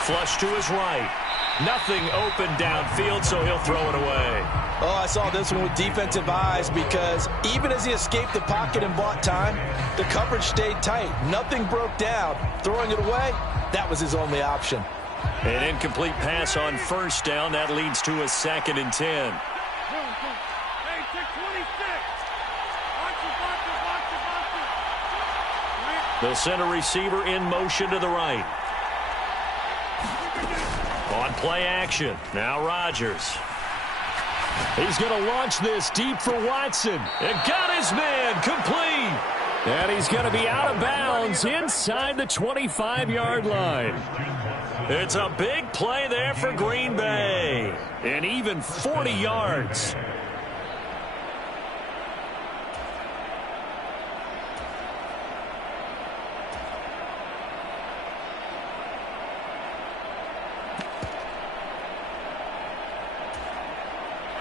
Flush to his right. Nothing open downfield, so he'll throw it away. Oh, I saw this one with defensive eyes because even as he escaped the pocket and bought time, the coverage stayed tight. Nothing broke down. Throwing it away, that was his only option. An incomplete pass on first down. That leads to a 2nd and 10. They'll send a receiver in motion to the right. On play action, now Rodgers. He's going to launch this deep for Watson. And got his man complete. And he's going to be out of bounds inside the 25-yard line. It's a big play there for Green Bay. And even 40 yards.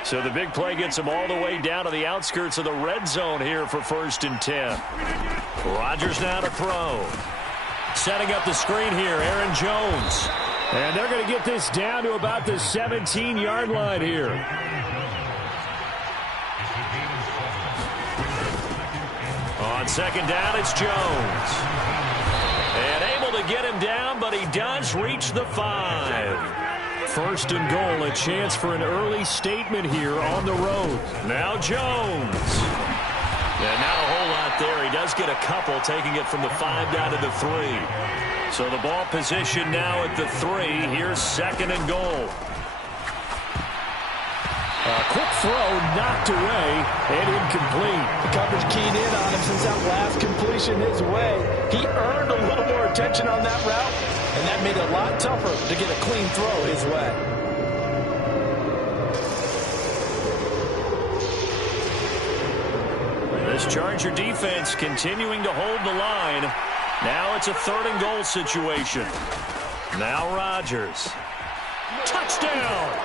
So the big play gets him all the way down to the outskirts of the red zone here for 1st and 10. Rodgers now to throw. Setting up the screen here, Aaron Jones. And they're going to get this down to about the 17-yard line here. On 2nd down, it's Jones. And able to get him down, but he does reach the 5. 1st and goal, a chance for an early statement here on the road. Now Jones. And not a whole lot there. He does get a couple, taking it from the 5 down to the 3. So the ball position now at the 3. Here's 2nd and goal. A quick throw knocked away and incomplete. The coverage keyed in on him since that last completion his way. He earned a little more attention on that route, and that made it a lot tougher to get a clean throw his way. This Charger defense continuing to hold the line. Now it's a 3rd and goal situation. Now Rodgers. Touchdown!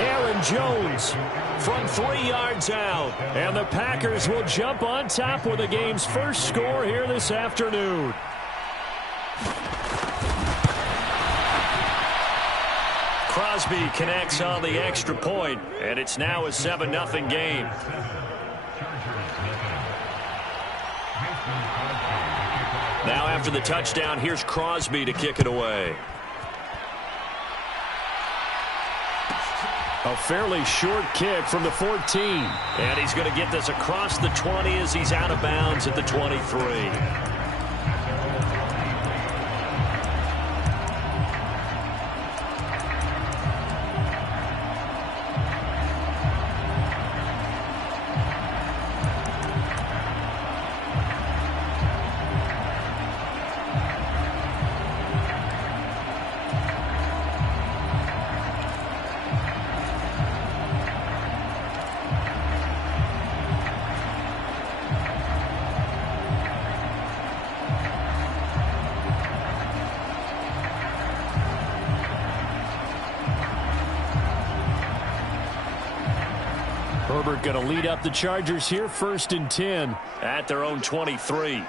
Aaron Jones from 3 yards out. And the Packers will jump on top with the game's first score here this afternoon. Crosby connects on the extra point, and it's now a 7-0 game. Now after the touchdown, here's Crosby to kick it away. A fairly short kick from the 14. And he's going to get this across the 20 as he's out of bounds at the 23. Herbert going to lead up the Chargers here, 1st and 10. At their own 23.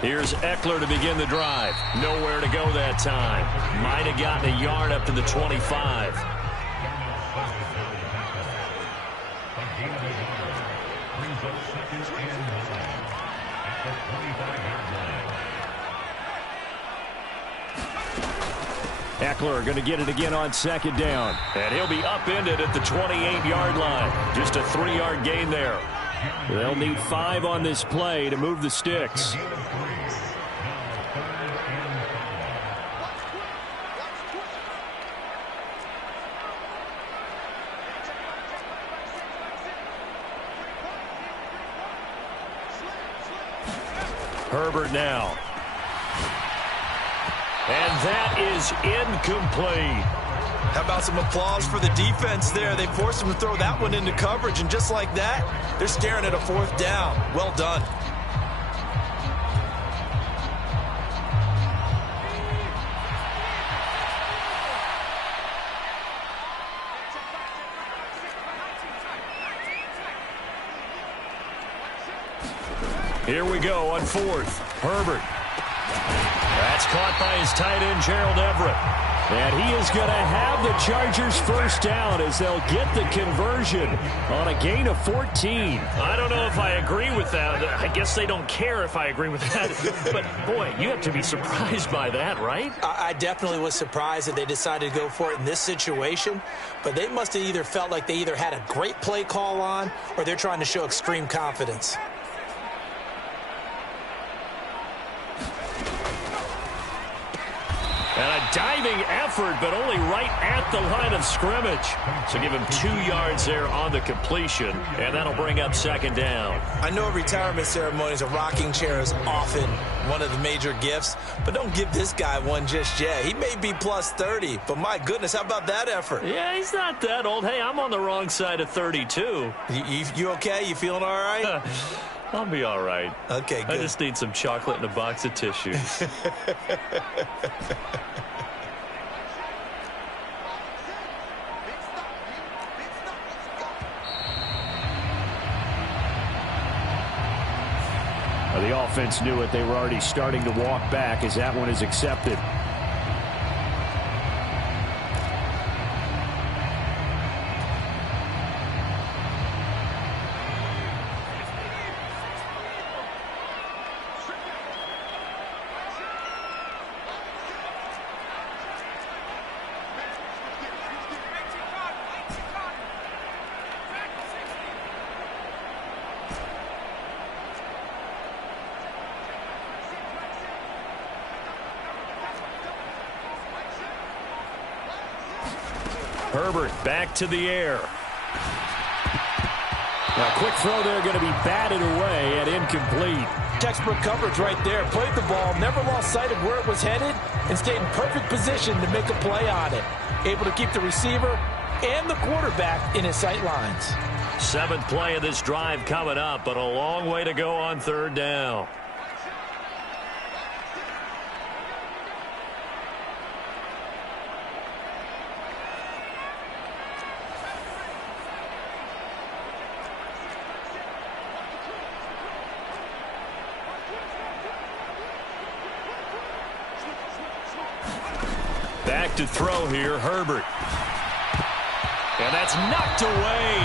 Here's Eckler to begin the drive. Nowhere to go that time. Might have gotten a yard up to the 25. Eckler going to get it again on 2nd down. And he'll be upended at the 28-yard line. Just a 3-yard gain there. They'll need 5 on this play to move the sticks. Herbert now. And that is incomplete. How about some applause for the defense there? They forced him to throw that one into coverage, and just like that, they're staring at a 4th down. Well done. Here we go on 4th. Herbert. That's caught by his tight end, Gerald Everett. And he is going to have the Chargers 1st down as they'll get the conversion on a gain of 14. I don't know if I agree with that. I guess they don't care if I agree with that. But, boy, you have to be surprised by that, right? I definitely was surprised that they decided to go for it in this situation. But they must have either felt like they either had a great play call on or they're trying to show extreme confidence. And a diving effort, but only right at the line of scrimmage. So give him 2 yards there on the completion, and that'll bring up 2nd down. I know retirement ceremonies, a rocking chair is often one of the major gifts, but don't give this guy one just yet. He may be plus 30, but my goodness, how about that effort? Yeah, he's not that old. Hey, I'm on the wrong side of 32. You okay? You feeling all right? I'll be all right. Okay, good. I just need some chocolate and a box of tissues. The offense knew it. They were already starting to walk back as that one is accepted. Herbert back to the air. A quick throw there going to be batted away and incomplete. Textbook coverage right there. Played the ball, never lost sight of where it was headed, and stayed in perfect position to make a play on it. Able to keep the receiver and the quarterback in his sight lines. 7th play of this drive coming up, but a long way to go on 3rd down. Back to throw here, Herbert. And that's knocked away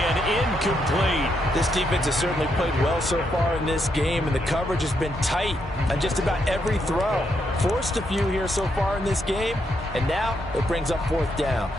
and incomplete. This defense has certainly played well so far in this game, and the coverage has been tight on just about every throw. Forced a few here so far in this game, and now it brings up 4th down.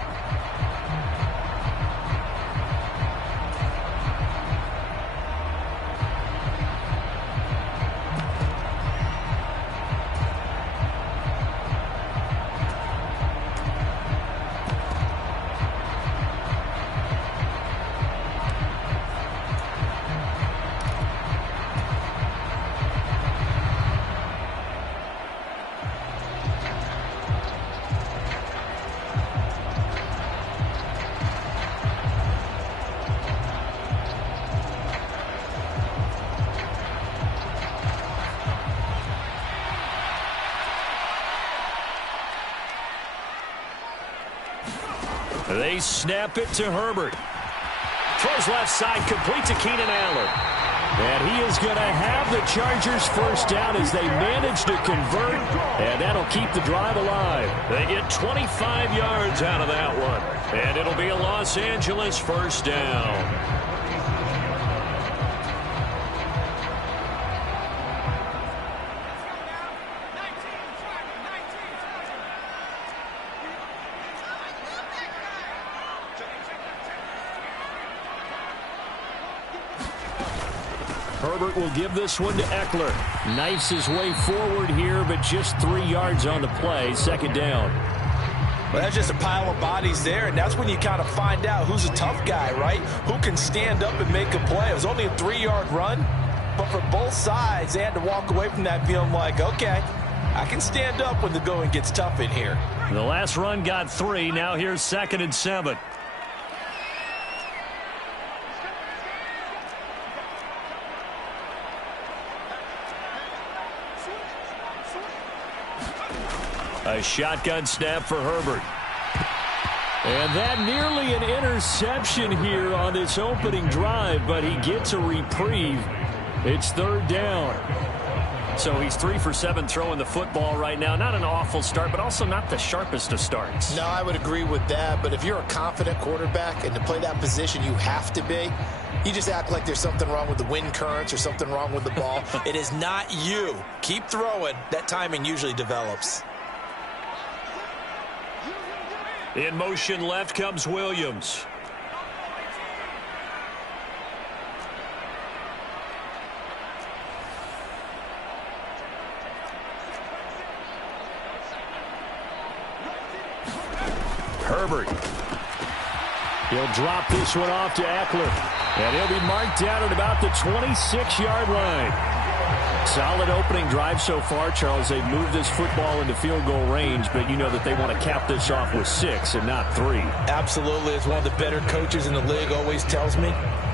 They snap it to Herbert. Throws left side, complete to Keenan Allen. And he is going to have the Chargers first down as they manage to convert, and that'll keep the drive alive. They get 25 yards out of that one, and it'll be a Los Angeles first down. Herbert will give this one to Eckler. Knifes his way forward here, but just 3 yards on the play. 2nd down. Well, that's just a pile of bodies there, and that's when you kind of find out who's a tough guy, right? Who can stand up and make a play. It was only a 3-yard run, but for both sides, they had to walk away from that feeling like, okay, I can stand up when the going gets tough in here. The last run got 3. Now here's 2nd and 7. A shotgun snap for Herbert. And that nearly an interception here on this opening drive, but he gets a reprieve. It's 3rd down. So he's 3 for 7 throwing the football right now. Not an awful start, but also not the sharpest of starts. No, I would agree with that. But if you're a confident quarterback and to play that position you have to be, you just act like there's something wrong with the wind currents or something wrong with the ball. It is not you. Keep throwing. That timing usually develops. In motion left comes Williams. Herbert. He'll drop this one off to Eckler. And he'll be marked down at about the 26-yard line. Solid opening drive so far, Charles. They've moved this football into field goal range, but you know that they want to cap this off with 6 and not 3. Absolutely. As one of the better coaches in the league always tells me,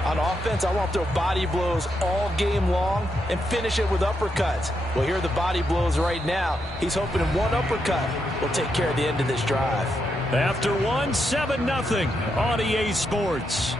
on offense, I want to throw body blows all game long and finish it with uppercuts. Well, here are the body blows right now. He's hoping in one uppercut will take care of the end of this drive. After 1, 7-0 on EA Sports.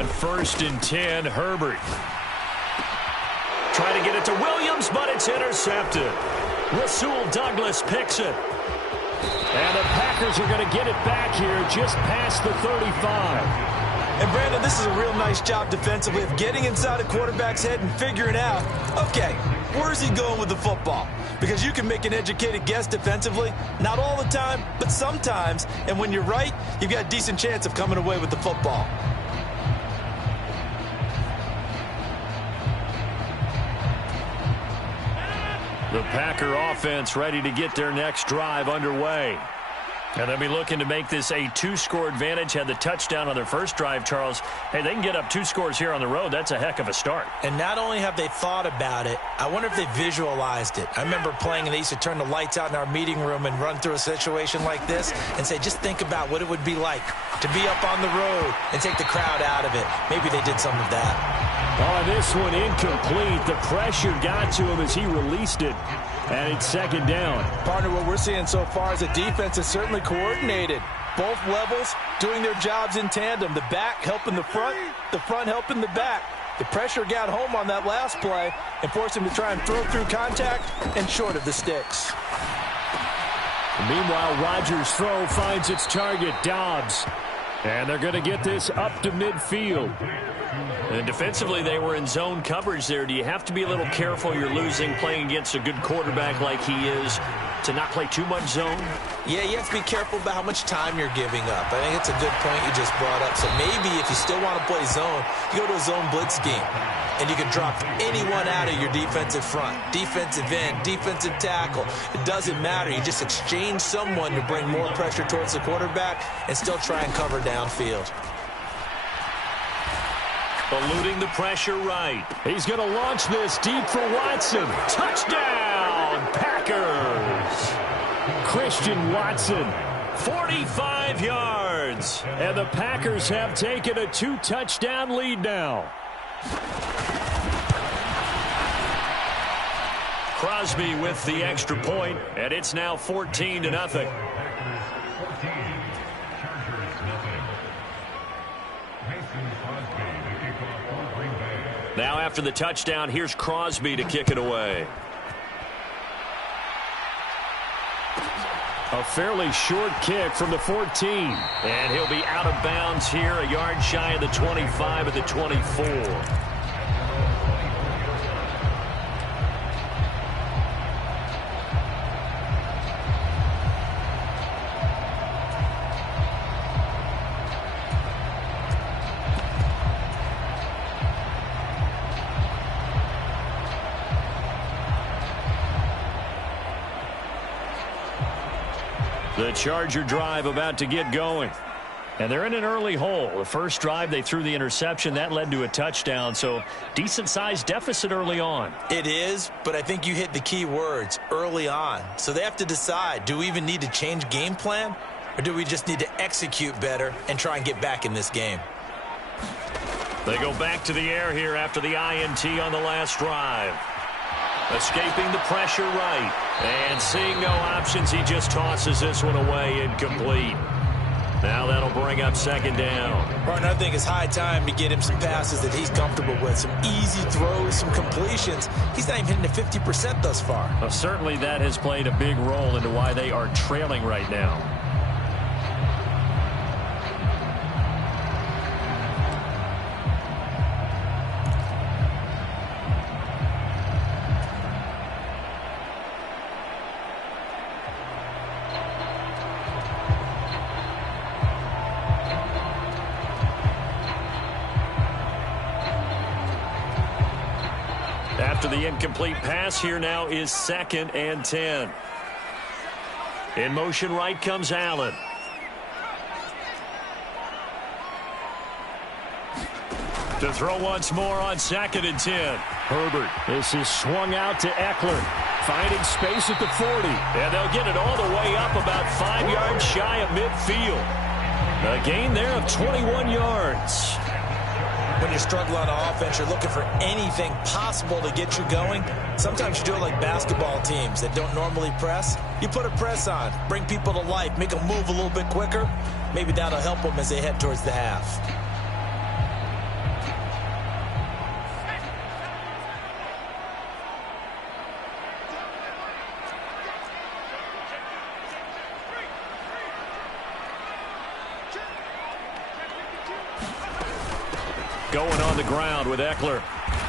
On 1st and 10, Herbert. Trying to get it to Williams, but it's intercepted. Rasul Douglas picks it. And the Packers are going to get it back here just past the 35. And, Brandon, this is a real nice job defensively of getting inside a quarterback's head and figuring out, okay, where's he going with the football? Because you can make an educated guess defensively, not all the time, but sometimes. And when you're right, you've got a decent chance of coming away with the football. The Packer offense ready to get their next drive underway. And they'll be looking to make this a 2-score advantage. Had the touchdown on their first drive, Charles. Hey, they can get up 2 scores here on the road. That's a heck of a start. And not only have they thought about it, I wonder if they visualized it. I remember playing, and they used to turn the lights out in our meeting room and run through a situation like this and say, just think about what it would be like to be up on the road and take the crowd out of it. Maybe they did some of that. On this one, incomplete. The pressure got to him as he released it. And it's 2nd down. Partner, what we're seeing so far is the defense is certainly coordinated. Both levels doing their jobs in tandem. The back helping the front helping the back. The pressure got home on that last play and forced him to try and throw through contact and short of the sticks. Meanwhile, Rodgers' throw finds its target, Dobbs. And they're going to get this up to midfield. And defensively, they were in zone coverage there. Do you have to be a little careful? You're losing, playing against a good quarterback like he is, to not play too much zone? Yeah, you have to be careful about how much time you're giving up. I think it's a good point you just brought up. So maybe if you still want to play zone, you go to a zone blitz scheme. And you can drop anyone out of your defensive front. Defensive end, defensive tackle. It doesn't matter. You just exchange someone to bring more pressure towards the quarterback and still try and cover downfield. Eluding the pressure right. He's going to launch this deep for Watson. Touchdown, Packers. Christian Watson. 45 yards. And the Packers have taken a 2-touchdown lead now. Crosby with the extra point, and it's now 14-0. Now after the touchdown, here's Crosby to kick it away. A fairly short kick from the 14. And he'll be out of bounds here, a yard shy of the 25 at the 24. The Charger drive about to get going. And they're in an early hole. The first drive, they threw the interception. That led to a touchdown, so decent-sized deficit early on. It is, but I think you hit the key words, early on. So they have to decide, do we even need to change game plan, or do we just need to execute better and try and get back in this game? They go back to the air here after the INT on the last drive. Escaping the pressure right. And seeing no options, he just tosses this one away, incomplete. Now that'll bring up 2nd down. Partner, I think it's high time to get him some passes that he's comfortable with. Some easy throws, some completions. He's not even hitting the 50% thus far. Well, certainly that has played a big role into why they are trailing right now. After the incomplete pass, here now is 2nd and 10. In motion right comes Allen. To throw once more on 2nd and 10. Herbert. This is swung out to Eckler. Finding space at the 40. And they'll get it all the way up about 5 yards shy of midfield. A gain there of 21 yards. When you struggle on offense, you're looking for anything possible to get you going. Sometimes you do it like basketball teams that don't normally press. You put a press on, bring people to life, make them move a little bit quicker. Maybe that'll help them as they head towards the half. going on the ground with Eckler.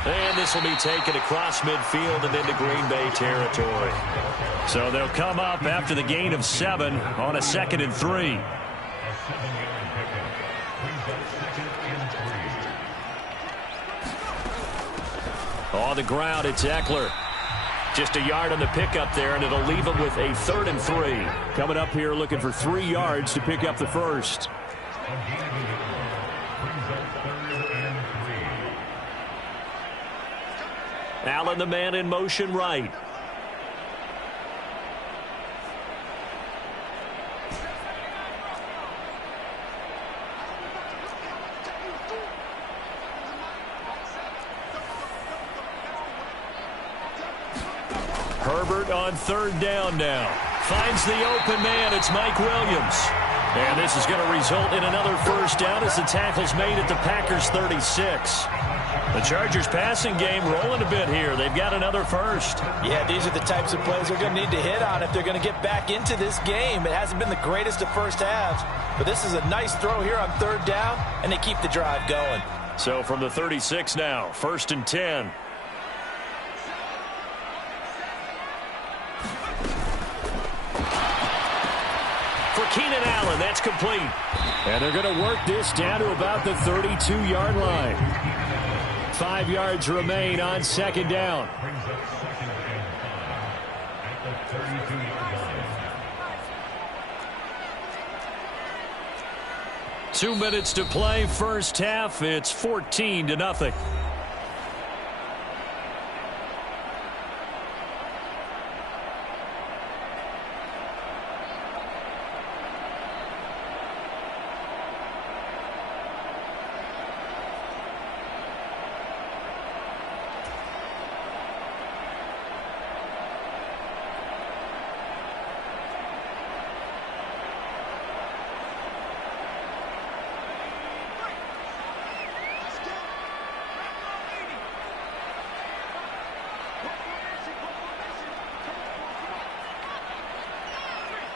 And this will be taken across midfield and into Green Bay territory. So they'll come up after the gain of 7 on a 2nd and 3. On the ground, it's Eckler. Just a yard on the pickup there, and it'll leave him with a 3rd and 3. Coming up here looking for 3 yards to pick up the first. Allen, the man in motion right. Herbert on 3rd down now. Finds the open man. It's Mike Williams. And this is going to result in another first down as the tackle's made at the Packers' 36. The Chargers passing game rolling a bit here. They've got another first. Yeah, these are the types of plays they're going to need to hit on if they're going to get back into this game. It hasn't been the greatest of first halves, but this is a nice throw here on 3rd down, and they keep the drive going. So from the 36 now, 1st and 10. For Keenan Allen, that's complete. And they're going to work this down to about the 32-yard line. 5 yards remain on 2nd down. Two minutes to play, first half. It's 14-0.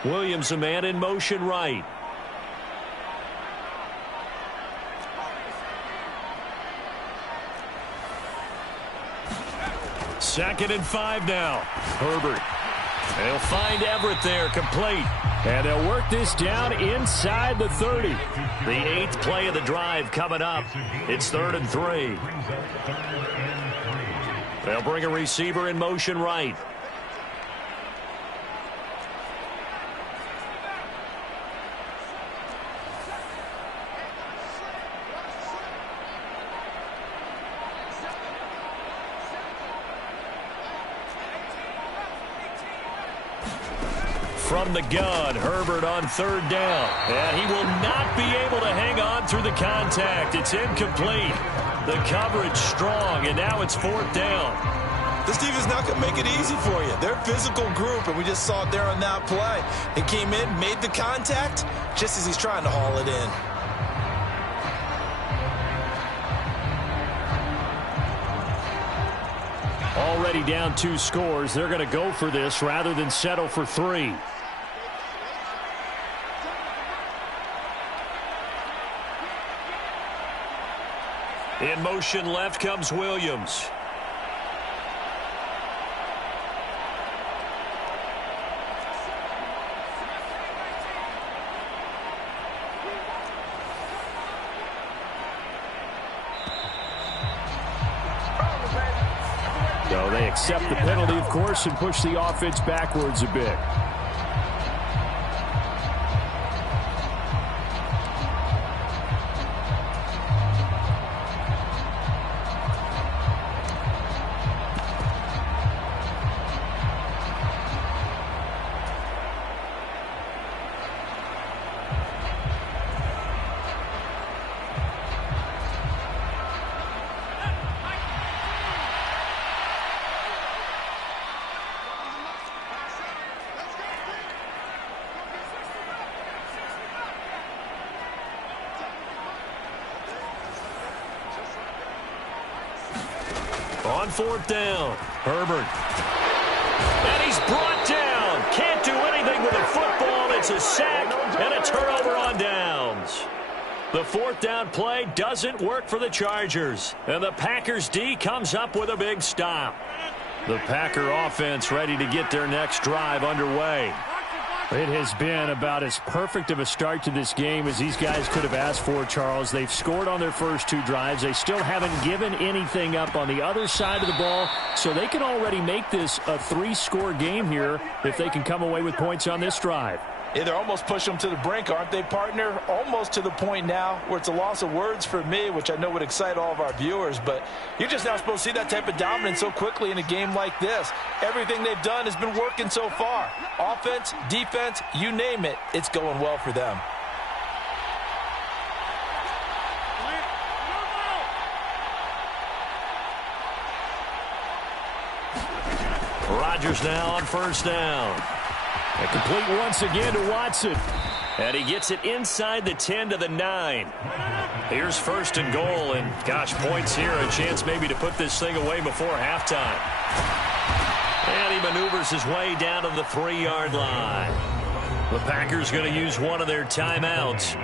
Williams, a man in motion right. Second and 5 now. Herbert. They'll find Everett there, complete. And they'll work this down inside the 30. The 8th play of the drive coming up. It's 3rd and 3. They'll bring a receiver in motion right. From the gun, Herbert on 3rd down. And he will not be able to hang on through the contact. It's incomplete. The coverage strong, and now it's 4th down. This defense not going to make it easy for you. They're a physical group, and we just saw it there on that play. He came in, made the contact, just as he's trying to haul it in. Already down 2 scores. They're going to go for this rather than settle for 3. In motion left comes Williams. So they accept the penalty, of course, and push the offense backwards a bit. On 4th down, Herbert. And he's brought down. Can't do anything with a football. It's a sack and a turnover on downs. The fourth down play doesn't work for the Chargers. And the Packers D comes up with a big stop. The Packer offense ready to get their next drive underway. It has been about as perfect of a start to this game as these guys could have asked for, Charles. They've scored on their first two drives. They still haven't given anything up on the other side of the ball, so they can already make this a three-score game here if they can come away with points on this drive. Yeah, they're almost pushing them to the brink, aren't they, partner? Almost to the point now where it's a loss of words for me, which I know would excite all of our viewers, but you're just not supposed to see that type of dominance so quickly in a game like this. Everything they've done has been working so far. Offense, defense, you name it, it's going well for them. Rodgers now on first down. And complete once again to Watson. And he gets it inside the 10 to the 9. Here's first and goal, and gosh, points here, a chance maybe to put this thing away before halftime. And he maneuvers his way down to the 3-yard line. The Packers going to use one of their timeouts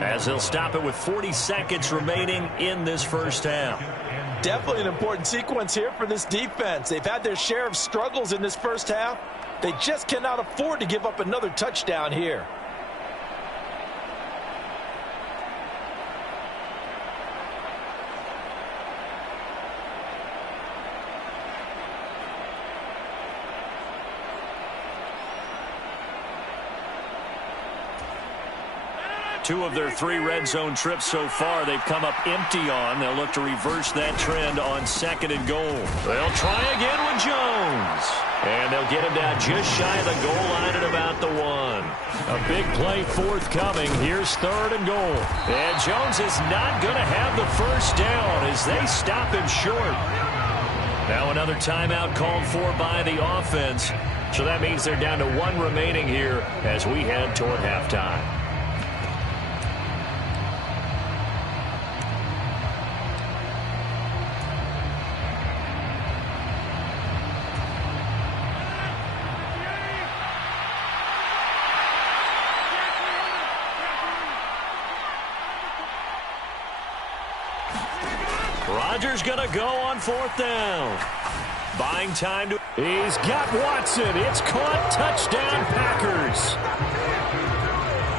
as they'll stop it with 40 seconds remaining in this first half. Definitely an important sequence here for this defense. They've had their share of struggles in this first half. They just cannot afford to give up another touchdown here. Two of their 3 red zone trips so far they've come up empty on. They'll look to reverse that trend on second and goal. They'll try again with Jones. And they'll get him down just shy of the goal line at about the 1. A big play forthcoming. Here's third and goal. And Jones is not going to have the first down as they stop him short. Now another timeout called for by the offense. So that means they're down to 1 remaining here as we head toward halftime. Rodgers going to go on fourth down. Buying time to... He's got Watson. It's caught. Touchdown, Packers.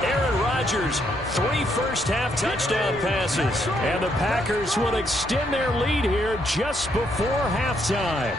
Aaron Rodgers, 3 first-half touchdown passes. And the Packers will extend their lead here just before halftime.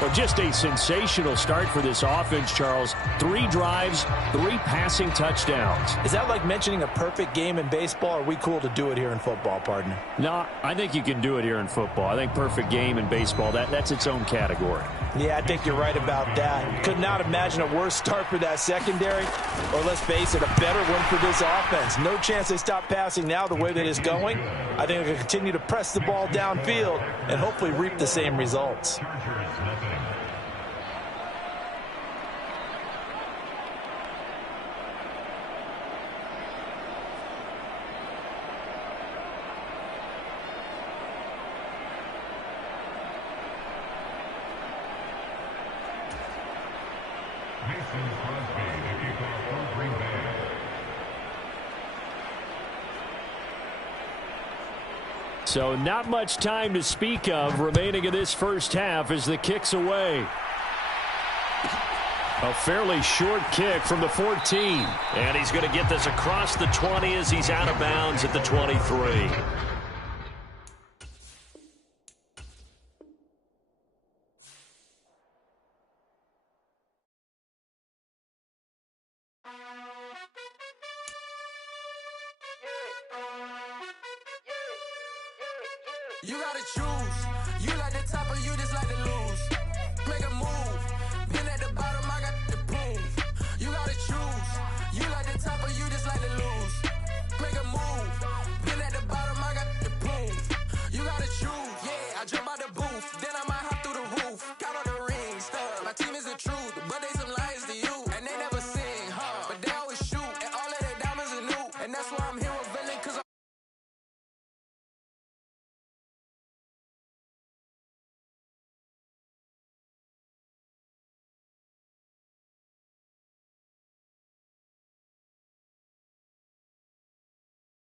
Well, just a sensational start for this offense, Charles. 3 drives, 3 passing touchdowns. Is that like mentioning a perfect game in baseball? Or are we cool to do it here in football, partner? No, I think you can do it here in football. I think perfect game in baseball, that's its own category. Yeah, I think you're right about that. Could not imagine a worse start for that secondary, or let's face it, a better one for this offense. No chance they stop passing now the way that it's going. I think they'll continue to press the ball downfield and hopefully reap the same results. So not much time to speak of remaining in this first half as the kick's away. A fairly short kick from the 14. And he's going to get this across the 20 as he's out of bounds at the 23. You gotta choose. You like the top or you just like to lose. Make a move.